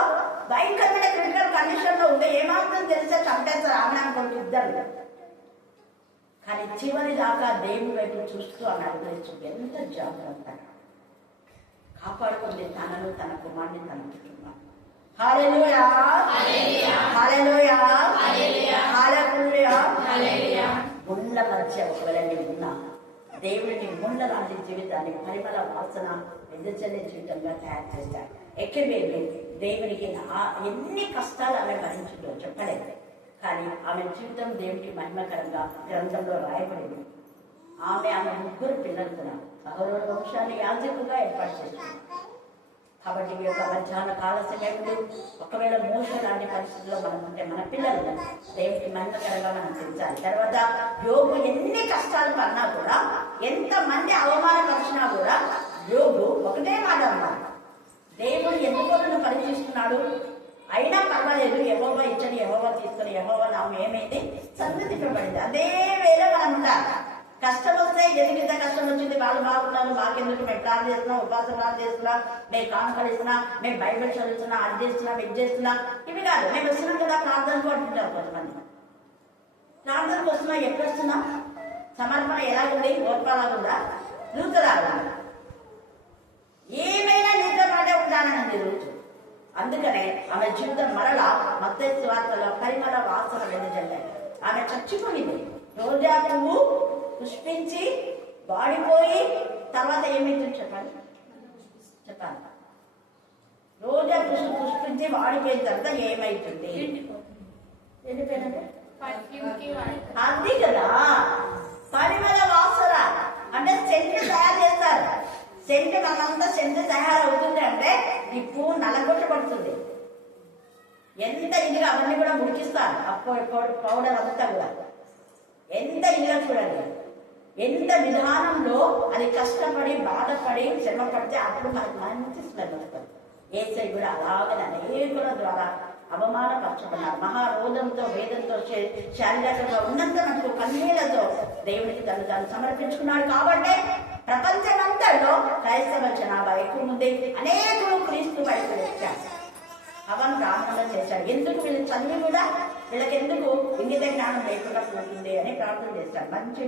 భయంకరమైన క్రిటికల్ కండిషన్ లో ఉంటే ఏమాత్రం తెలిసే చంపేస్తారు ఆమె అనుకుంటూ ఇద్దరు. కానీ చివరి దాకా దేవుని వైపు చూస్తూ అని అడుగుతుంది. ఎంత జాగ్రత్తగా కాపాడుకుంది తనను, తన కుమారుని, తన కుటుంబం. హల్లెలూయా, హల్లెలూయా, హల్లెలూయా. ముళ్ళ మధ్య ఒకవేళ ఉన్నా దేవుడిని ముళ్ళ లాంటి జీవితాన్ని పరిమళ వాసన వెదజల్లే జీవితంగా తయారు చేశాడు. ఎక్కవేలు దేవునికి ఎన్ని కష్టాలు ఆమె భరించిందో చెప్పలేదు, కానీ ఆమె జీవితం దేవునికి మహిమకరంగా గ్రంథంలో రాయబడింది. ఆమె ముగ్గురు పిల్లలు కూడా సహోదర వంశాన్ని యాజకుగా ఏర్పాటు చేసింది. కాబట్టి ఈ యొక్క మధ్యాహ్న కాల సమయంలో ఒకవేళ మోష లాంటి పరిస్థితుల్లో మనం ఉంటే మన పిల్లలు దేవునికి మహిమకరంగా మనం పెంచాలి. తర్వాత యోగు ఎన్ని కష్టాలు పడినా కూడా, ఎంత మంది అవమానపరిచినా కూడా యోగు ఒకటే మాట అన్నాడు, దేవుడు ఎందుకో నన్ను పరీక్షిస్తున్నాడు, అయినా పర్వాలేదు, యెహోవా ఇచ్చని యెహోవా తీసుకొని యెహోవా నామం ఏమైంది సంతృప్తింపబడింది. అదే వేళ మనం ఉండాలి. కష్టం వస్తే ఎందుకు కష్టం వచ్చింది, వాళ్ళు బాగున్నారు, మాకెందుకు, మేము ప్రార్థన చేస్తున్నాం, ఉపాసన ప్రార్థన చేస్తున్నా, మేము కానుకలు ఇస్తున్నా, మేము బైబిల్ చదువుతున్నా, అది చేస్తున్నా, ఇది చేస్తున్నా, ఇవి కాదు. మేము వస్తున్నాం కదా ప్రార్థనకు అంటుంటారు కొంతమంది. ప్రార్థనకు వస్తున్నా, ఎప్పుడు వస్తున్నా, సమర్పణ ఎలాగుంది, ఓర్పాలాగుందా, దూతలాగా ఏమైనా నీతో పాటే ఉంటానని రోజు. అందుకనే ఆమె జీవితం మరలా మత్తయి సువార్తలో పరిమళ వాసన వెదజల్లాయి. ఆమె చచ్చిపోయింది. రోజా పువ్వు పుష్పించి వాడిపోయి తర్వాత ఏమైంది చెప్పండి, చెప్పాలి. రోజా పుష్ప పుష్పించి వాడిపోయిన తర్వాత ఏమైతుంది? ఎండిపోయినట్టే అది కదా. పరిమళ వాసన అంటే సెంట్ తయారు చేస్తారు. సెంట్ మనంతా సెంట్ తయారవుతుంది అంటే ఈ పువ్వు నలగొట్టబడుతుంది. ఎంత ఇదిగా అవన్నీ కూడా ఉడికిస్తారు. పౌడర్ అంతా కూడా ఎంత ఇదిగా చూడండి, ఎంత విధానంలో అది కష్టపడి బాధపడి శ్రమ పడితే అప్పుడు మనకు మంచి స్మెల్ వస్తుంది. ఏసై కూడా అలాగే అనేకుల ద్వారా అవమానపరచబడ్డారు. మహారోధంతో వేదంతో శారీరకంగా ఉన్నంత మనకు కన్నీళ్లతో దేవుడికి తను సమర్పించుకున్నాడు. కాబట్టి ప్రపంచమంతలో క్రైస్తవ జనాభా ఎక్కువ ఉంది. అనేకులు క్రీస్తు వైపు వచ్చారు. అవన్ ప్రార్థన చేశాడు. ఎందుకు వీళ్ళు చదివి కూడా వీళ్ళకి ఎందుకు ఇంగిత జ్ఞానం లేకుండా పోతుంది అని ప్రార్థన చేశాడు. మంచి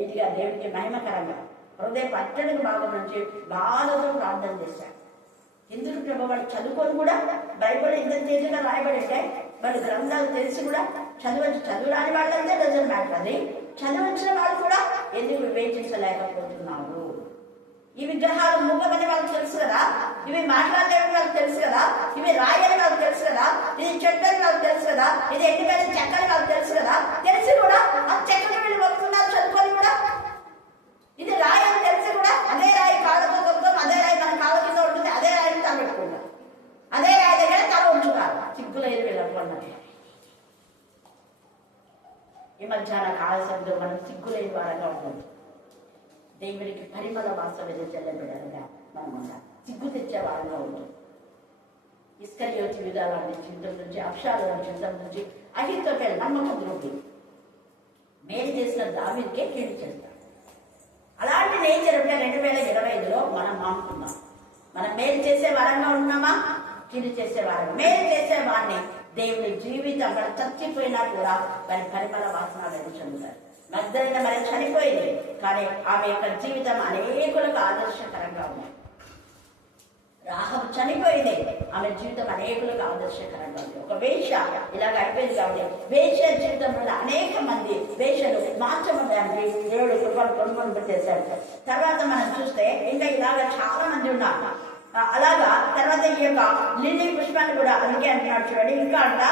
ఇదిగా దేవుడికి మహిమకరంగా హృదయ పట్టణకు భాగం నుంచి బాధతో ప్రార్థన చేశాడు. ఎందుకు ప్రభు వాళ్ళు చదువుకొని కూడా బైబిల్ ఇంత తేజగా రాయబడి ఉంటాయి. వాళ్ళు గ్రంథాలు తెలిసి కూడా చదువురాని వాళ్ళంటే డజన్ మ్యాటర్. అది చదివించిన వాళ్ళు కూడా ఎందుకు వివేచించలేకపోతున్నారు? ఈ విగ్రహాలు మూగమని వాళ్ళకి తెలుసు కదా, ఇవి మాట్లాడలేని వాళ్ళకి తెలుసు కదా, ఇవి రాయని వాళ్ళకి తెలుసు కదా, ఇది చెట్టని వాళ్ళకి తెలుసు కదా, ఇది ఎండిపోయిన చెక్కని వాళ్ళకి తెలుసు కదా. తెలిసి కూడా ఆ చెక్కని వీళ్ళు వస్తున్నారు చదువుకొని కూడా. ఇది రాయి అని తెలిసి కూడా అదే రాయి కాళ్ళతో తొక్కుతాం, అదే రాయి మన కాళ్ళ కింద ఉంటుంది, అదే రాయిని తలబెట్టుకుంటాం, అదే రాయి దగ్గర తల ఉంచుతారు. సిగ్గులేదు వీళ్ళకున్నది. ఈ మధ్యాహ్న కాలశబ్దం మనం సిగ్గులేని వారంగా ఉంటుంది. దేవుడికి పరిమళ వాసన చెల్లబెడగా మనం సిగ్గు తెచ్చే వారంగా ఉంటుంది. ఇస్కరియోతు విధానాన్ని జీవితం నుంచి, అబ్షాలోము జీవితం నుంచి, అహీతోఫెలు నమ్మకం ద్రోహి మేలు చేసిన దావీదుకే కీడు చేస్తాడు. అలాంటి నేచర్ ఉంటే 2025లో మనం మానుకున్నాం. మనం మేలు చేసే వారంగా ఉన్నామా, కీడు చేసే వారం? మేలు చేసే వారిని దేవుని జీవితం మనం చచ్చిపోయినా కూడా వారి పరిమళ వాసన చెందుతారు. మగ్దలిన మరి చనిపోయింది, కానీ ఆమె యొక్క జీవితం అనేకులకు ఆదర్శకరంగా ఉంది. రాహబు చనిపోయింది, ఆమె జీవితం అనేకులకు ఆదర్శకరంగా ఉంది. ఒక వేష ఇలాగ అయిపోయింది కాబట్టి వేష జీవితం వల్ల అనేక మంది వేషలు మార్చబడ్డానికి దేవుడు కృపను కొనుగోలు చేశాడు. తర్వాత మనం చూస్తే ఇంకా ఇలాగ చాలా మంది ఉన్నారు. అలాగా తర్వాత ఈ యొక్క లిల్లీ పుష్పాన్ని కూడా అందుకే అంటున్నాడు చూడండి. ఇంకా అంట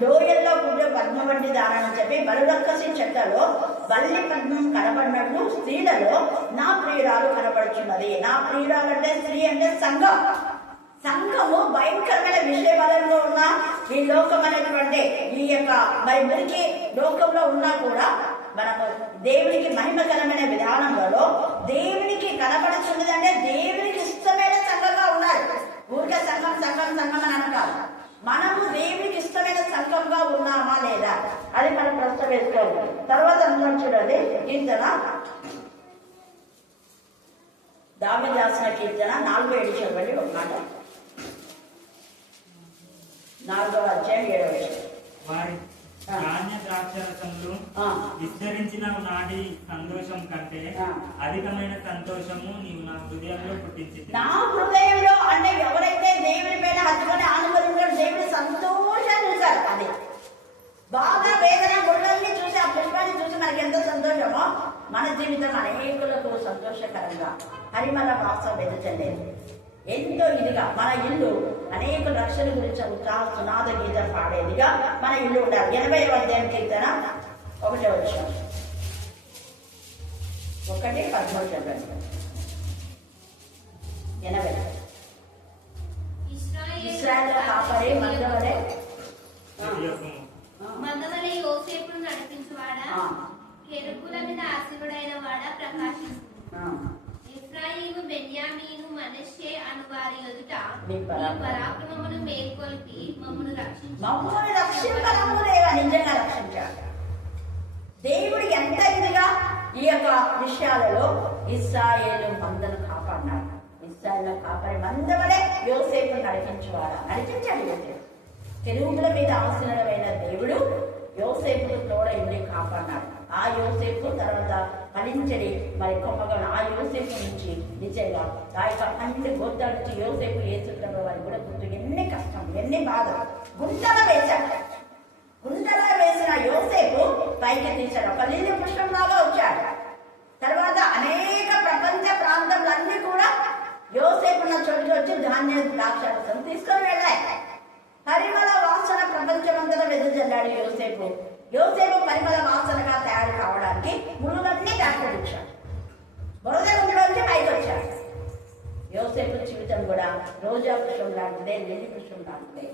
లోయల్లో పుట్టే పద్మ వంటి దానని చెప్పి బలురక్కసి చెట్లలో వల్లి పద్మం కనబడినట్లు స్త్రీలలో నా ప్రియురాలు కనబడుచున్నది. నా ప్రియురాలు అంటే స్త్రీ అంటే సంఘం. సంఘము భయంకరమైన విషయాలలో ఉన్న ఈ లోకం అనేటువంటి ఈ యొక్క మరి మురికి లోకంలో ఉన్నా కూడా మనము దేవునికి మహిమకరమైన విధానంలో దేవునికి కనబడుతున్నది అంటే దేవునికి ఇష్టమైన సంఘంగా ఉండాలి. ఊరికే సంఘం సంఘం సంఘం అని అనకాదు. మనము దేవునికి ఇష్టమైన సంఘంగా ఉన్నామా లేదా అది మనం ప్రశ్న వేసుకోవాలి. తర్వాత అనుకున్నాం చూడండి, కీర్తన దావీదు రాసిన కీర్తన 4:7 చదవండి. ఒక మాట 4వ అధ్యాయం 7వ వచనం. ధాన్య ద్రాక్షరసములు విస్తరించిన నాటి సంతోషం కంటే అధికమైన సంతోషము నీవు నా హృదయంలో పుట్టించింది. నా హృదయంలో అంటే ఎవరైతే దేవుని పైన హత్తుకొని ఆనుకొని దేవుని సంతోషాన్ని చూశారు. అది బాగా వేదన గుళ్ళని చూసి ఆ పుష్పాన్ని చూసి మనకి ఎంతో సంతోషమో మన జీవితం అనేకులకు సంతోషకరంగా పరిమళ వాసన వెదజల్లేది. ఎంతో ఇదిగా మన ఇల్లు అనేక రక్షణ గురించి ఉత్సాహ సునాద గీతం పాడేదిగా మన ఇల్లు ఉండాలి. 80వ అధ్యాయం కీర్తన 1వ వచనం 1:13 చెప్పండి. 80 ఇశ్రాయేలు కాపరి మందవలే యోసేపును నడిపించువాడా, కెరూబుల మీద ఆసీనుడైన వాడా ప్రకాశించును. ఎఫ్రాయిము, బెన్యామీను, మనష్షే అను వారి ఎదుట నీ పరాక్రమమును మేల్కొల్పి మమ్మను నిజంగా రక్షించాడు. దేవుడు ఎంత ఇదిగా ఈ యొక్క విషయాలలో ఇశ్రాయేలు మందను కాపాడినాడు. ఇశ్రాయేలు కాపాడి మందవలే యోసేపు నడిపించేవాడు. నడిపించాడు యోసేపు. కెరూబుల మీద ఆసీనుడైన దేవుడు యోసేపుకు తోడ ఉండి కాపాడినాడు. ఆ యోసేపు తర్వాత ఫలించడి మరి కొమ్మగా ఆ యోసేపు నుంచి నిజంగా ఆ యొక్క 12 గోత్రాల నుంచి యోసేపు యేసుప్రభు వారి కూడా గుర్తు ఎన్ని కష్టం ఎన్ని బాధలు. గుంటలో వేశాడు. గుంటలో వేసిన యోసేపు పైకి తీశాడు. ఒక లిల్లీ పుష్పంలాగా వచ్చాడు. తర్వాత అనేక ప్రపంచ ప్రాంతాలన్నీ కూడా యోసేపు ఉన్న చోట ధాన్య ద్రాక్షరసం తీసుకొని వెళ్ళాయి. పరిమళ వాసన ప్రపంచమంతటా వెదజల్లాడు యోసేపు. యోసేపు పరిమళ వాసనగా తయారు కావడానికి ముళ్ళులన్నీ దాటిపించాడు. బురద గుండెలోంచి పైకి వచ్చాడు. యోసేపు జీవితం కూడా రోజా పుష్పం లాంటిదే, లిల్లీ పుష్పం లాంటిదే.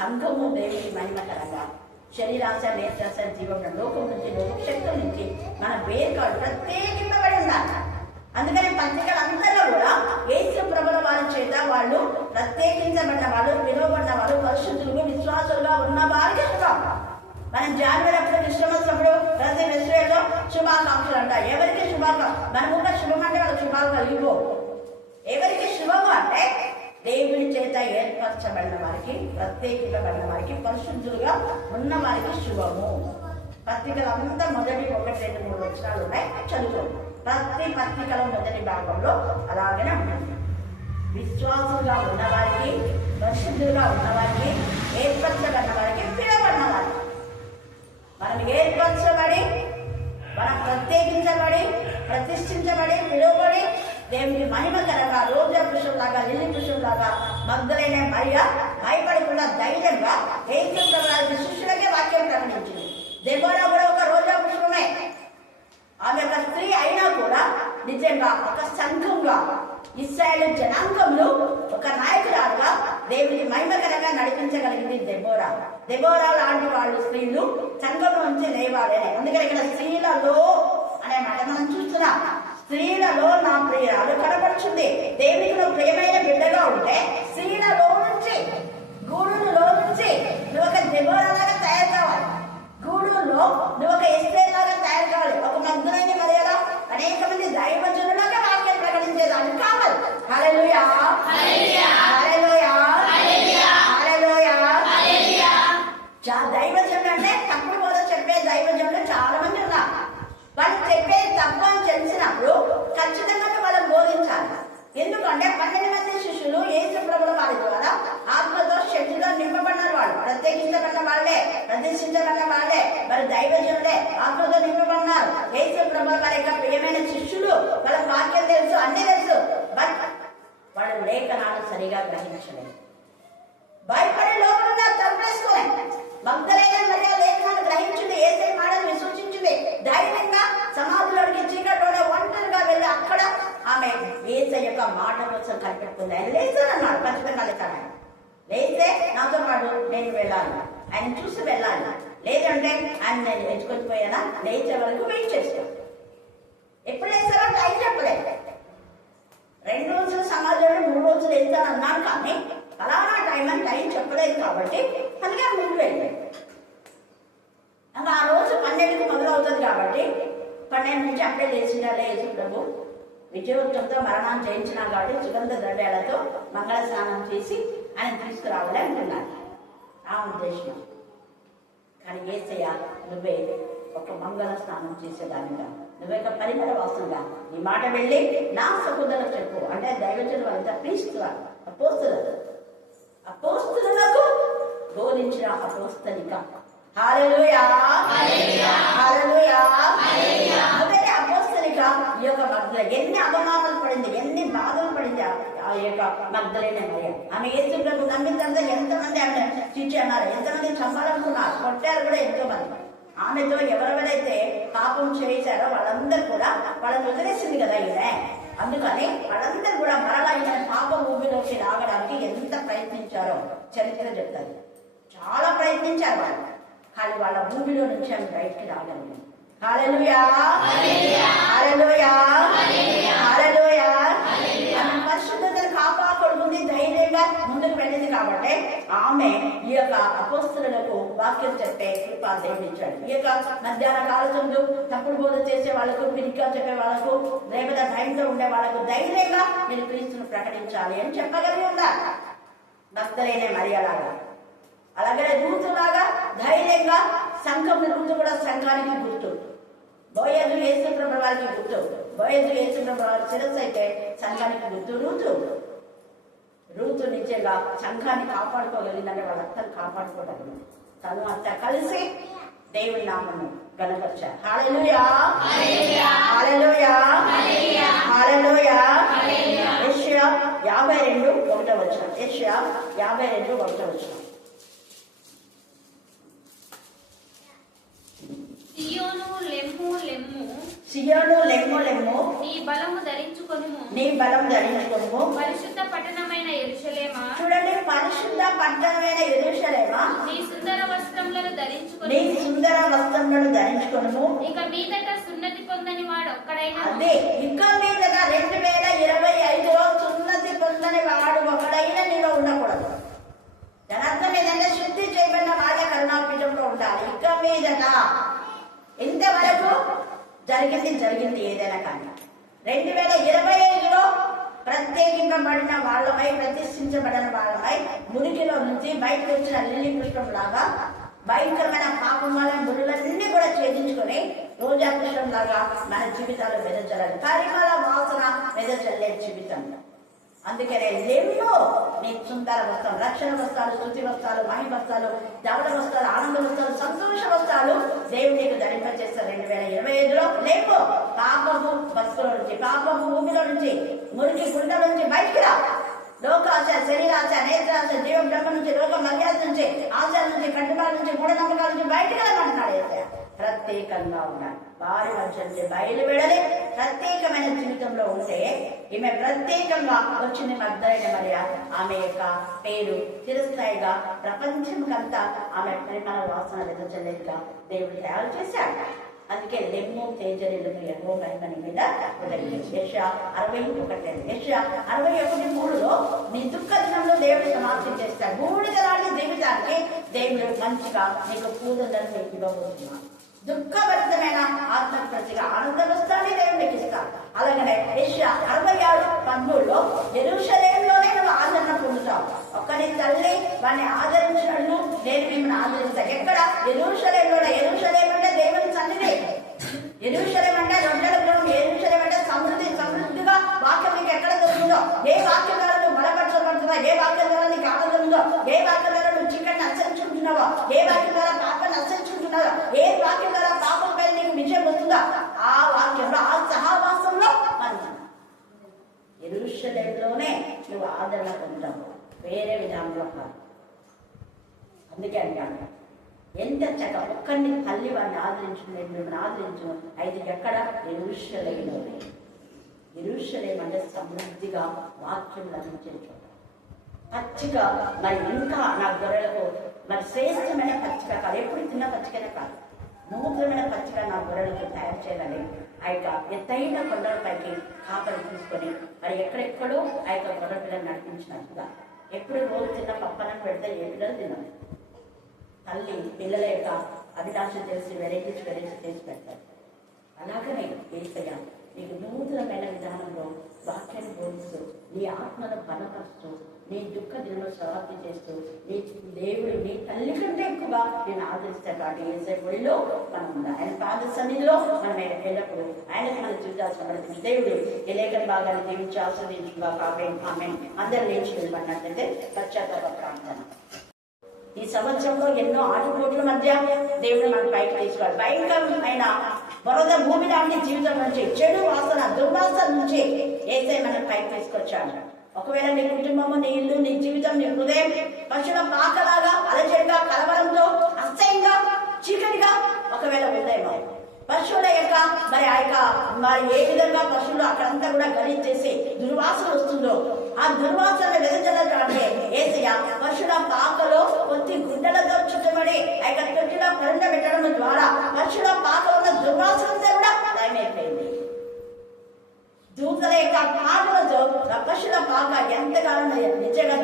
సంఘము దేవుని మహిమకరంగా శరీరాశ, నేత్రాశ, జీవన లోకం నుంచి, లోకశక్తుల నుంచి మన వేరుకాడు ప్రత్యేకింపబడి ఉండాలి. అందుకని పత్రికలు అందరిలో కూడా యేసు ప్రభుల వారి చేత వాళ్ళు ప్రత్యేకించబడ్డ వాళ్ళు, పిలువబడిన వాళ్ళు, పరిశుద్ధులుగా విశ్వాసులుగా ఉన్న వారికి శుభం. మనం జాన్వరి అప్పుడు క్రిస్మస్ అప్పుడు ప్రతి ఫెస్టివల్లో శుభాకాంక్షలు అంట. ఎవరికి శుభాకాంక్ష? మనము శుభం అంటే వాళ్ళకి శుభాలు కలిగిపో. ఎవరికి శుభము అంటే దేవుని చేత ఏర్పరచబడిన వారికి, ప్రత్యేకించబడిన వారికి, పరిశుద్ధులుగా ఉన్న వారికి శుభము. పత్రికలు అంతా మొదటి 1, 2, 3 వచనాలు ఉన్నాయి, చదువుకోండి. ప్రతి పత్రికల మొదటి భాగంలో అలాగనే ఉంటుంది. విశ్వాసులుగా ఉన్నవారికి, పరిశుద్ధులుగా ఉన్నవారికి, ఏర్పరచబడిన వారికి, పిలువబడిన వారికి. మనం ఏర్పరచబడి, మనం ప్రత్యేకించబడి, ప్రతిష్ఠించబడి, పిలువబడి దేవునికి మహిమకరంగా రోజా పుష్పంలాగా, లిల్లీ పుష్పంలాగా మగ్దలైన మరియ భయపడకుండా ధైర్యంగా యేసు ప్రభువుకి శిష్యులకే వాక్యం ప్రకటించింది. దెబోరా కూడా ఒక రోజా పుష్పమే. ఆమె ఒక స్త్రీ అయినా కూడా నిజంగా ఒక సంఘంగా, ఇశ్రాయేలు జనాంగంలో ఒక నాయకురాలుగా దేవునికి మహిమకరంగా నడిపించగలిగింది దెబోరా. దెబోరా లాంటి వాళ్ళు స్త్రీలు సంఘం నుంచి లేవాలి. అందుకని ఇక్కడ స్త్రీలలో అనే మాట మనం చూస్తున్నాం. స్త్రీలలో నా ప్రియురాలు కనపడుచుంది. దేవునికి నువ్వు ప్రియమైన బిడ్డగా ఉంటే స్త్రీలలో నుంచి, గూడులో నుంచి నువ్వు ఒక దెబోరాలాగా తయారు కావాలి. గూడులో నువ్వు ఒక ఎస్తేర్ లాగా తయారు కావాలి. ఒక మగ్దలైన మరియలా అనేక మంది దైవజనులాగా వాక్యం ప్రకటించేదాన్ని కావాలి. హల్లెలూయా, హల్లెలూయా, హల్లెలూయా, హల్లెలూయా, హల్లెలూయా. దైవజనులు అంటే తప్పుడు బోధ చెప్పే దైవజనులు చాలా మంది ఉన్నారు. వాళ్ళు చెప్పేది తప్పు అని తెలిసినప్పుడు ఖచ్చితంగా వాళ్ళని బోధించాలి. ఎందుకంటే 12 మంది శిష్యులు యేసు ప్రభువుల వారి ద్వారా ఆత్మతో, శక్తితో నింపబడిన వాళ్ళు, ప్రత్యేకించబడిన వాళ్ళే, ప్రతిష్ఠించబడిన వాళ్ళే, మరి దైవజనులే, ఆత్మతో నింపబడినారు. యేసు ప్రభువుల వారి యొక్క ప్రియమైన శిష్యులు. వాళ్ళ వాక్యం తెలుసు, అన్ని తెలుసు. బట్ వాళ్ళు లేఖనాలు సరిగా గ్రహించలేదు. భయపడే లోపల తప్పేసుకోలే. భక్తులైన మరియు లేఖనాలు గ్రహించింది, యేసే మాటలు విశ్వసించింది. ధైర్యంగా సమాధిలోకి చీకట్లోనే ఒంటరిగా వెళ్ళి అక్కడ ఆమె యేసే యొక్క మాట కోసం కనిపెట్టుకుంది. ఆయన లేచానన్నాడు, ఖచ్చితంగా లేచాను. లేస్తే నాతో పాటు నేను వెళ్ళాలి, ఆయన చూసి వెళ్ళాలి. లేదంటే ఆయన నేను ఎత్తుకొచ్చిపోయానా, లేచే వరకు వెయిట్ చేస్తాను. ఎప్పుడు లేచారో టైం చెప్పలేదు. 2 రోజులు సమాజంలో 3 రోజులు వెళ్తాను అన్నాను, కానీ అలానా టైం అని టైం చెప్పలేదు. కాబట్టి అందుకే ముందు వెళ్ళాడు. ఆ రోజు 12కి మొదలవుతుంది కాబట్టి 12 నుంచి అప్పుడే లేచిండాలే యేసు ప్రభు. విజయోత్సవంతో మరణాన్ని జయించినా కాబట్టి సుగంధ ద్రవ్యాలతో మంగళ స్నానం చేసి ఆయన తీసుకురావాలి అనుకున్నారు. ఆ ఉద్దేశం. కానీ యేసయ్య నువ్వే ఒక మంగళ స్నానం చేసేదానిగా, నువ్వే ఒక పరిమళ వాసనగా నీ మాట వెళ్ళి నా సహోదరులకు చెప్పు. అంటే దైవజనులు అంతా క్రీస్తువారు, అపోస్తలులకు బోధించిన అపోస్తలిక. హల్లెలూయా, హల్లెలూయా, హల్లెలూయా, హల్లెలూయా. మొదటి అపోస్తలిక ఈ యొక్క మగ్దల ఎన్ని అవమానాలు పడింది, ఎన్ని బాధలు పడింది ఆ యొక్క మగ్దలైన మరియ. ఆమె యేసు ప్రభు నమ్మిన తర్వాత ఎంతమంది ఆమె చీచి అన్నారు, ఎంతమంది చంపాలనుకున్నారు, కొట్టారు కూడా ఎంతో మంది. ఆమెతో ఎవరెవరైతే పాపం చేశారో వాళ్ళందరూ కూడా వాళ్ళని వదిలేసింది కదా ఈమె. అందుకని వాళ్ళందరూ కూడా మరలా ఈమె పాప ఊబిలోకి రావడానికి ఎంత ప్రయత్నించారో చరిత్ర చెప్తారు. చాలా ప్రయత్నించారు వాళ్ళు, కానీ వాళ్ళ భూమిలో నుంచి ఆమె బయటికి రాగలిగారు. హల్లెలూయా, హల్లెలూయా, హల్లెలూయా, హల్లెలూయా. ఆమె పరిశుద్ధతను కాపాడుకుంది, ధైర్యంగా ముందుకు వెళ్ళింది కాబట్టి ఆమె ఈ యొక్క అపోస్తలులకు వాక్యం చెప్పే కృపా దేవుడిచ్చాడు. ఈ యొక్క మధ్యాహ్న కాలంలో తప్పుడు బోధ చేసే వాళ్ళకు, పిరిగ్గా చెప్పే వాళ్ళకు, లేకపోతే భయంతో ఉండే వాళ్ళకు ధైర్యంగా మీరు క్రీస్తును ప్రకటించాలి అని చెప్పగలిగి ఉన్నారు. భక్తులైన మరియలాగా, అలాగే రూతులాగా ధైర్యంగా సంఘం. రూతు కూడా సంఘానికి గుర్తు. బోయజు యేసు ప్రభు వారికి గుర్తు. బోయజు యేసు ప్రభు వారి శిరస్సు అయితే సంఘానికి గుర్తు. రూతు నిజంగా సంఘాన్ని కాపాడుకోగలిగిందంటే వాళ్ళందరూ కాపాడుకోగలిగింది. తను అంతా కలిసి దేవుని నామమును గణపరిచారు. హల్లెలూయా, హల్లెలూయా, హల్లెలూయా, హల్లెలూయా. యెషయా యెషయా 52:1. సియోను లెమ్ము లెమ్ము, సియోను లెమ్ము లెమ్ము, నీ బలము ధరించుకొనుము, నీ బలం ధరించుకొనుము. పరిశుద్ధ పట్టణమైన యెరూషలేమా, చూడండి, పరిశుద్ధ పట్టణమైన యెరూషలేమా, నీ సుందర వస్త్రములను నీ ధరించుకొని సుందర వస్త్రములను ధరించుకొనుము. ఇక మీదట సున్నతి పొందని వాడు ఒక్కడైనా, అదే ఇక మీదట 2025లో సున్నతి పొందని వాడు ఒకడైనా నీలో ఉండకూడదు. దాని అర్థం ఏంటంటే శుద్ధి చేయబడిన వాళ్ళ కరుణాపీఠంలో ఉండాలి. ఇక మీదట ఇంతవరకు జరిగింది ఏదైనా కానీ 2025లో ప్రత్యేకింపబడిన వాళ్ళమై, ప్రతిష్ఠించబడిన వాళ్ళమై, మురికిలో నుంచి బయటకు వచ్చిన లిల్లీ పుష్పం లాగా భయంకరమైన పాపం వల్ల మురులన్నీ కూడా ఛేదించుకొని రోజా పుష్పం లాగా మన జీవితాలు వెదజల్లాలి. పరిమళ వాసన వెదజల్లే జీవితం. అందుకనే లెమ్ము, నీ సుందర వస్త్రం, రక్షణ వస్త్రాలు, శృతి వస్త్రాలు, మహిమ వస్త్రాలు, ధవళ వస్త్రాలు, ఆనంద వస్త్రాలు, సంతోష వస్త్రాలు దేవుడు నీకు ధరింపజేస్తారు 2025లో. లెమ్ము, పాపము బతుకులో నుంచి, పాపము భూమిలో నుంచి, మురికి గుండెల నుంచి బయటికి రా. లోకాశ, శరీరాశ, నేత్రాశ, జీవ బ్రహ్మ నుంచి, లోక మర్యాద నుంచి, ఆశల నుంచి, కట్టుబాల నుంచి, మూఢనమ్మకాల నుంచి బయటికి రమ్మంటున్నాడు యేసయ్య. ప్రత్యేకంగా ఉండాలి. వారి మధ్య నుంచి బయలు విడలే ప్రత్యేకమైన జీవితంలో ఉంటే, ఈమె ప్రత్యేకంగా వచ్చింది మగ్దలైన మరియ. ఆమె యొక్క పేరు చిరస్థాయిగా ప్రపంచంకంతా ఆమె పరిమళ వాసన వెదజల్లేదిగా దేవుడు తయారు చేశాడు. అందుకే లెమ్ము తేజరిల్లును యెహోవా మహిమని మీద యెషయా 61:2. యెషయా 61:3లో నీ దుఃఖ దినంలో దేవుడు సమాప్తి చేస్తాడు. బూడిదలాంటి జీవితానికి దేవుడు మంచిగా నీకు పూజలను నీకు ఇవ్వబోతున్నాడు. దుఃఖభరితమైన ఆత్మహత్యగా ఆనంద వస్త్రాన్ని దేవుడు నీకు ఇస్తాడు. అలాగనే యెషయా 66:13లో యెరూషలేములోనే నువ్వు ఆదరణ పొందుతావు. ఒక్కని తల్లి వాడిని ఆదరించినట్లు నేను మిమ్మల్ని ఆదరిస్తాను. ఎక్కడ? యెరూషలేములోనే. యెరూషలేము అంటే దేవుని సన్నిధి. యెరూషలేము అంటే రొట్టెల గృహం. యెరూషలేము అంటే సమృద్ధిగా వాక్యం నీకు ఎక్కడ దొరుకుతుందో, ఏ వాక్యం ద్వారా నువ్వు బలపరచబడుతున్నావు, ఏ వాక్యం ద్వారా నీకు ఆనందం ఉందో, ఏ వాక్యం ద్వారా నువ్వు చీకటిని అనుసరించుకుంటున్నావో, ఏ వాక్యం ద్వారా పాపాన్ని అనుసరించుకుంటున్నావో, ఏ వాక్యం ద్వారా పాపం పైన నీకు విజయం వస్తుందో, ఆ వాక్యంలో, ఆ సహవాసంలో మనం యెరూషలేములోనే నువ్వు ఆదరణ పొందుతావు, వేరే విధానంలో కాదు. అందుకే అంటాను, ఎంత చక్క ఒక్కరిని తల్లి వాడిని ఆదరించు, నేను మిమ్మల్ని ఆదరించు. అయితే ఎక్కడ? యెరూషలేములోనే. యెరూషలేము అంటే సమృద్ధిగా వాక్యం లభించే చోట. పచ్చిక మరి ఇంకా నా గొర్రెలకు మరి శ్రేష్టమైన పచ్చిక కాదు, ఎప్పుడు తిన్న పచ్చికనే కాదు, నూతనమైన పచ్చిక నా గొర్రెలకు తయారు చేయాలని ఆ యొక్క ఎత్తైన కొండలపైకి కాపలు తీసుకొని మరి ఎక్కడెక్కడో ఆ యొక్క గొర్రె పిల్లలు నడిపించినట్టుగా ఎప్పుడు రోజు తిన్న పప్పనం పెడితే ఏ పిల్లలు తినదు. తల్లి పిల్లల యొక్క అభిలాష తెలిసి వెరైటీస్ చేసి పెడతారు. అలాగనే యేసయ్య నీకు నూతనమైన విధానంలో వాక్యాన్ని బోధిస్తూ, నీ ఆత్మను బలపరుస్తూ, నీ దుఃఖ దినంలో సమాప్తి చేస్తూ, నీ దేవుడు నీ తల్లి కంటే ఎక్కువగా నేను ఆదరిస్తాను. కాబట్టి యేసయ్య ఒడిలో మనం ఉండాలి. ఆయన పాద సన్నిధిలో మనం ఎల్లప్పుడు ఆయనకు మనం జీవితాలు సమర్పించి దేవుడు ఈ లేఖన భాగాన్ని దీవించి ఆస్వాదించుగా. ఆమె అందరూ లేచి వెళ్ళమన్నట్లయితే పశ్చాత్తాప ప్రార్థన. ఈ సంవత్సరంలో ఎన్నో ఆటుపోట్ల మధ్య దేవుడు మన పైకి తీసుకోవాలి. భయంకరమైన వరద భూమి లాంటి జీవితం నుంచి, చెడు వాసన, దుర్వాసన నుంచి యేసయ్య మన పైకి తీసుకొచ్చాడు. ఒకవేళ నీ కుటుంబము, నీ ఇల్లు, నీ జీవితం, నీ హృదయం పశువుల పాకలాగా అలజడిగా, కలవరంతో, అసహ్యంగా, చీకటిగా ఒకవేళ ఉందేమో, పశువుల యొక్క మరి ఏ విధంగా పశువులు అక్కడంతా కూడా గలీజ్ చేసి దుర్వాసన వస్తుందో, ఆ దుర్వాసన వెదజల్లడానికి యేసయ్య పశువుల పాకలో కొద్ది గుండెలతో చుట్టబడి ఆ యొక్క తొట్టిలో కరుణ పెట్టడం ద్వారా పశువుల పాకలో ఉన్న దుర్వాసన కూడా దయమైపోయింది. దూతల యొక్క పాటలతో పశువుల పాక ఎంతగానో నిజంగా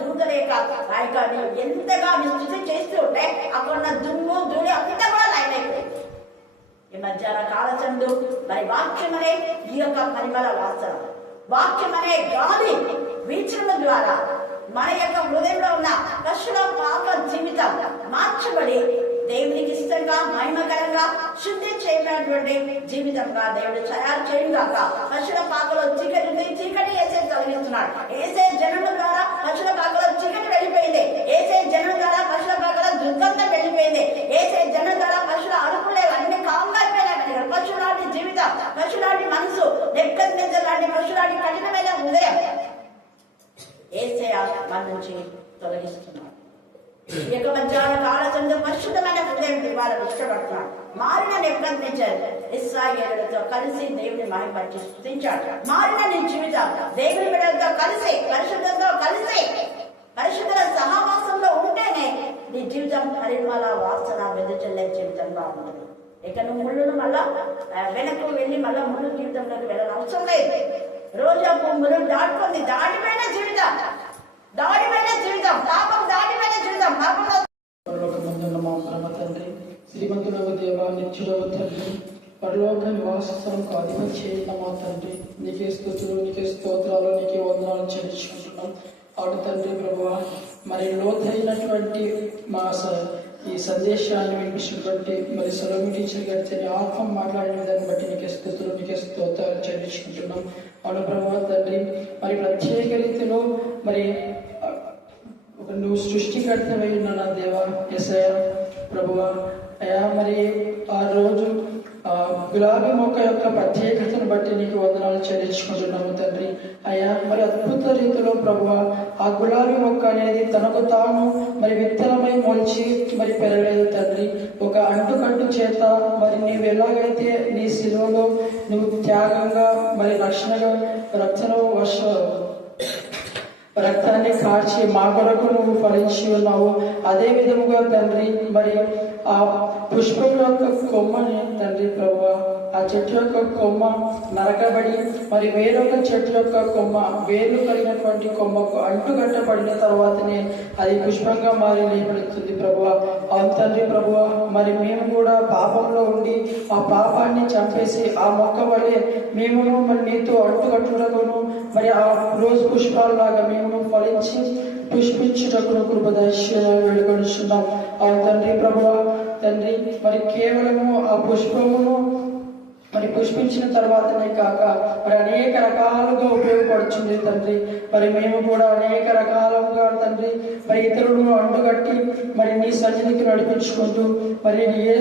దూతల యొక్క ఎంతగా స్థుతి చేస్తూ ఉంటే అక్కడ దుమ్ము ధూళి అంతా కూడా లయమైపోయింది. ఈ మధ్యాహ్న కాలచండు మరి వాక్యమనే ఈ యొక్క పరిమళ వాసన, వాక్యమనే గాలి వీచడం ద్వారా మన యొక్క హృదయంలో ఉన్న పశువుల పాక జీవితం మార్చబడి దేవునికి ఇష్టంగా, మహిమకరంగా, శుద్ధి చేయబడినటువంటి జీవితంగా దేవుడు తయారు చేయగాక. పశువుల పాకలో చీకటి యేసయ్య తొలగిస్తున్నాడు. యేసయ్య జనుల ద్వారా పశువుల పాకలో చీకటి వెళ్ళిపోయింది. యేసయ్య జనుల ద్వారా పశువుల పాకలో దుర్గంధం వెళ్ళిపోయింది. యేసయ్య జనుల ద్వారా పశువుల అరుపులే అన్ని కాంగా అయిపోయినాయి. పశువులాంటి జీవితం, పశువులాంటి మనసు, నెక్కది లాంటి పశువులాంటి కఠినమైన హృదయం యేసయ్య మన నుంచి తొలగిస్తున్నాడు. ఈ యొక్క మధ్యాహ్న కాల సమయంలో పరిశుద్ధమైన హృదయం ఇవ్వాలని ఇష్టపడుతున్నాడు. మారిన నెమ్మదించారు. ఇశ్రాయేలులతో కలిసి దేవుని మహిమపరిచి స్తుతించాడు. మారిన నీ జీవితం దేవుని బిడ్డలతో కలిసి పరిశుద్ధంతో కలిసి పరిశుద్ధ సహవాసంలో ఉంటేనే నీ జీవితం పరిమళ వాసన వెదజల్లే జీవితం బాగుంటుంది. ఇక నువ్వు ముళ్ళును మళ్ళా వెనక్కు వెళ్ళి మళ్ళా ముళ్ళు జీవితంలోకి వెళ్ళని అవసరం లేదు. రోజా ముళ్ళు దాటుకుంది. దాడిపోయిన జీవితం, దాడిపోయిన జీవితం, పాపం దాడిపోయిన జీవితం. పాపంలో పరలోకమందున్న మా పరమ తండ్రి, శ్రీమంతుడవ దేవ, నిత్యుడవ తండ్రి, పరలోక నివాసస్థలంకు అధిపతి చేసిన మా తండ్రి, నీకే స్తుతులు, నీకే స్తోత్రాలు, నీకే వందనాలు చెల్లించుకుంటున్నాం. అవును తండ్రి ప్రభువా, మరి లోతైనటువంటి మా ఈ సందేశాన్ని వినిపించినటువంటి మరి సలోమి టీచర్ గారితో ఆత్మ మాట్లాడిన విధాన్ని బట్టి నీకే స్తుతులు, నీకే స్తోత్రాలు చెల్లించుకుంటున్నాం. అవును ప్రభువా తండ్రి, మరి ప్రత్యేక రీతిలో మరి నువ్వు సృష్టికర్తమై ఉన్న నా దేవ యేసయ్య ప్రభువా, అయా మరి ఆ రోజు గులాబీ మొక్క యొక్క ప్రత్యేకతను బట్టి నీకు వందనాలు చెల్లించుకుంటున్నాము తండ్రి. అయ్యా మరి అద్భుత రీతిలో ప్రభువా, ఆ గులాబీ మొక్క అనేది తనకు తాను మరి విత్తనమై మొలిచి మరి పెరగలేదు తండ్రి. ఒక అంటుకట్టు చేత మరి నీవు ఎలాగైతే నీ శిలువలో నువ్వు త్యాగంగా మరి రక్తాన్ని కార్చి మా కొరకు నువ్వు ఫలించి ఉన్నావు, అదే విధముగా తండ్రి మరి ఆ పుష్పం యొక్క కొమ్మని తండ్రి ప్రభువా, ఆ చెట్టు యొక్క కొమ్మ నరకబడి మరి వేరొక చెట్టు యొక్క కొమ్మ వేర్లు కలిగినటువంటి కొమ్మకు అంటుకట్టబడిన తర్వాతనే అది పుష్పంగా మారి లేబడుతుంది ప్రభువా. అవును తండ్రి ప్రభువా, మరి మేము కూడా పాపంలో ఉండి ఆ పాపాన్ని చంపేసి ఆ మొక్క వలె మేము మరి నీతో అంటుకట్టుటకును మరి ఆ రోజు పుష్పాలలాగా మేము ఫలించి పుష్పించుటకును కృపదైశ్వర్యాలు వేడుకొనిచున్నాం. అవును తండ్రి ప్రభువా తండ్రి, మరి కేవలము ఆ పుష్పమును మరి పుష్పించిన తర్వాతనే కాక మరి అనేక రకాలుగా ఉపయోగపడుతుంది తండ్రి. మరి మేము కూడా అనేక రకాలుగా తండ్రి మరి ఇతరులను అంటుగట్టి మరి నీ సన్నిధికి నడిపించుకుంటూ మరి ఏ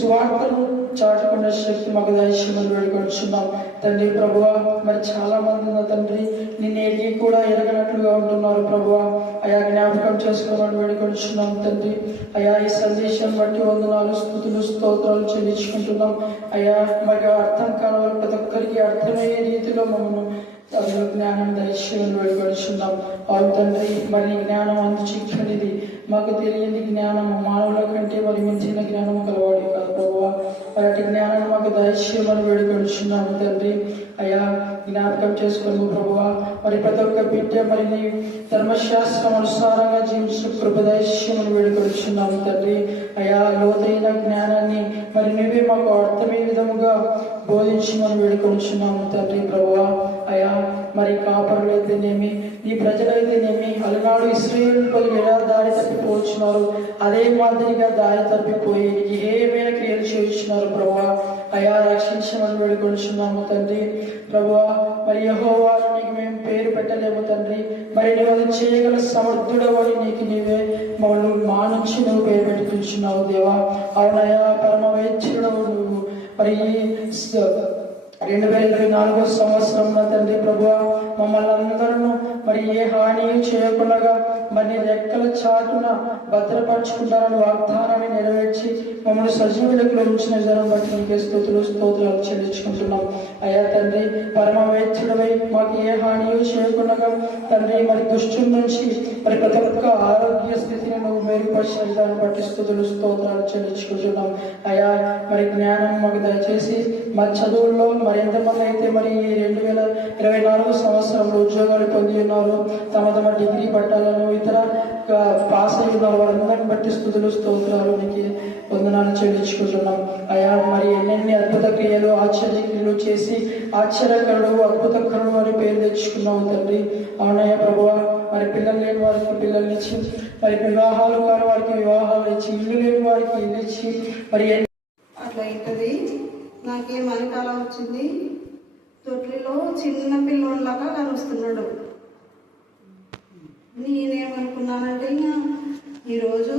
సువార్తను చాటుకున్న శక్తి మాకు దయచేయమని వేడుకొంటున్నాం తండ్రి ప్రభువా. మరి చాలా మంది నా తండ్రి నిన్ను ఎరిగి కూడా ఎరగనట్లుగా ఉంటున్నారు ప్రభువా. అయా జ్ఞాపకం చేసుకోమని వేడుకొంటున్నాం తండ్రి. అయా ఈ సందేశం బట్టి వందనాలు, స్తుతులు, స్తోత్రాలు చెల్లించుకుంటున్నాం. అయా మాకు అర్థం కాని వారు ప్రతి ఒక్కరికి అర్థమయ్యే రీతిలో మమ్మల్ని అందులో జ్ఞానం దయచేయమని వేడుకొంటున్నాం. అవును తండ్రి, మరి జ్ఞానం అందు చిక్కనిది, మాకు తెలియని జ్ఞానము మానవుల కంటే మరి మించిన జ్ఞానం కలవాడు కదా ప్రభువా. అలాంటి జ్ఞానాన్ని మాకు దయచేయమని వేడుకొంటున్నాము తండ్రి. అయా జ్ఞాపకం చేసుకుని ప్రభువా, మరి ప్రతి ఒక్క బిడ్డ మరి నీ ధర్మశాస్త్రం అనుసారంగా జీవించిన కృప దయచేయమని వేడుకొంటున్నాము తండ్రి. అయా లోతైన జ్ఞానాన్ని మరి నువ్వే మాకు అర్థమయ్యే విధముగా బోధించమని వేడుకొంటున్నాము తండ్రి ప్రభువా. అయా మరి కాపరులు అయితేనేమి, నీ ప్రజలైతేనేమి అలనాడు ఇశ్రాయేలు ప్రజలు ఎలా దారి తప్పిపోతున్నారు, అదే మాదిరిగా దారి తప్పిపోయి ఏమైనా క్రియలు చేస్తున్నారు ప్రభువా. అయా రక్షించమని వేడుకొంటున్నాము తండ్రి ప్రభువా. మరి యెహోవా నీకు మేము పేరు పెట్టలేము తండ్రి, మరి నువ్వు అది చేయగల సమర్థుడవని నీకు నీవే మమ్మల్ని మా నుంచి నువ్వు పేరు పెట్టుకుంటున్నావు దేవా. అవునయా పరమ వైద్యుడవు నువ్వు. మరి 2024 సంవత్సరం తండ్రి ప్రభువా, మమ్మల్ని అందరూ మరి ఏ హాని చేయకుండా మరి రెక్కల చాటున భద్రపరుచుకుంటారని వాగ్దానాన్ని నెరవేర్చి మమ్మల్ని సజీవులకు ఉంచిన విధానం బట్టి నీకే స్తుతులు, స్తోత్రాలు చెల్లించుకుంటున్నాం. అయ్యా తండ్రి పరమ వైద్యుడవై మాకు ఏ హాని చేయకుండా తండ్రి మరి దుష్టుల నుంచి మరి ప్రతి ఒక్క ఆరోగ్య స్థితిని నువ్వు మెరుగుపరిచిన విధానం బట్టి స్తుతులు, స్తోత్రాలు చెల్లించుకుంటున్నాం. అయ్యా మరి జ్ఞానం మాకు దయచేసి మా చదువుల్లో మరి ఎంతమంది అయితే మరి 2024 సంవత్సరంలో ఉద్యోగాలు పొంది ఉన్నారు, తమ తమ డిగ్రీ పట్టాలను ఇతర పాస్ అయి ఉన్నారు, వారందరిని బట్టి స్తుతులు, స్తోత్రాలు నీకు వందనాలు చెల్లించుకుంటున్నాం. అయా మరి ఎన్నెన్ని అద్భుత క్రియలు, ఆశ్చర్య క్రియలు చేసి ఆశ్చర్యకరుడు, అద్భుతకరుడు అని పేరు తెచ్చుకున్నావు తండ్రి. అవునయ్య ప్రభువా, మరి పిల్లలు లేని వారికి పిల్లల్ని ఇచ్చి, మరి వివాహాలు కాని వారికి వివాహాలు ఇచ్చి, ఇల్లు లేని వారికి ఇల్లు ఇచ్చి మరి అట్లా అవుతుంది. నాకేం అనికాలం వచ్చింది, తొట్లిలో చిన్న పిల్లోళ్ళలాగా కలుస్తున్నాడు. నేనేమనుకున్నానంటే ఇంకా ఈరోజు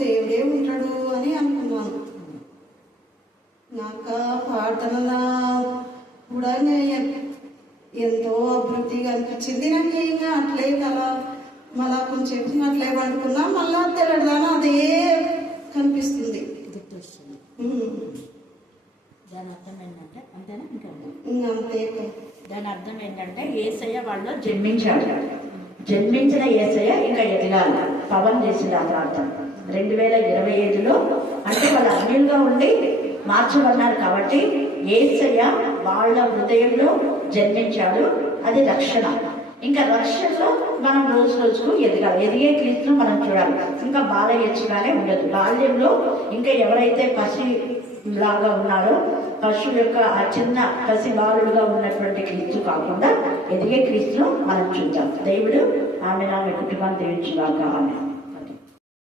దేవుడే ఉంటాడు అని అనుకున్నాను. నాకు ప్రార్థన కూడా ఎంతో అభివృద్ధిగా అనిపించింది. నాకు ఇంకా అట్లే కల మళ్ళా కొంచెంసేపు అట్లే పండుకున్నా మళ్ళా తెల్లదానా అదే కనిపిస్తుంది. దాని అర్థం ఏంటంటే అంతేనా ఇంకా అంతే. దాని అర్థం ఏంటంటే యేసయ్య వాళ్ళు జన్మించాడు. జన్మించిన యేసయ్య ఇంకా ఎదగాలి. పవన్ చేసింది ఆ ప్రార్థన 2025లో. అంటే వాళ్ళు అన్యులుగా ఉండి మార్చబడినారు కాబట్టి యేసయ్య వాళ్ళ హృదయంలో జన్మించాడు. అది రక్షణ. ఇంకా రక్షణలో మనం రోజు రోజుకు ఎదగాలి. ఎదిగే క్రీస్తును మనం చూడాలి. ఇంకా బాలయ్యచ్చుగానే ఉండదు. బాల్యంలో ఇంకా ఎవరైతే పసి లాగా ఉన్నారో, పశువు యొక్క ఆ చిన్న పసి బాలుడుగా ఉన్నటువంటి క్రీస్తు కాకుండా ఎదిగే క్రీస్తును మనం చూద్దాం. దేవుడు ఆమె కుటుంబాన్ని దీవించుగాక. ఆమె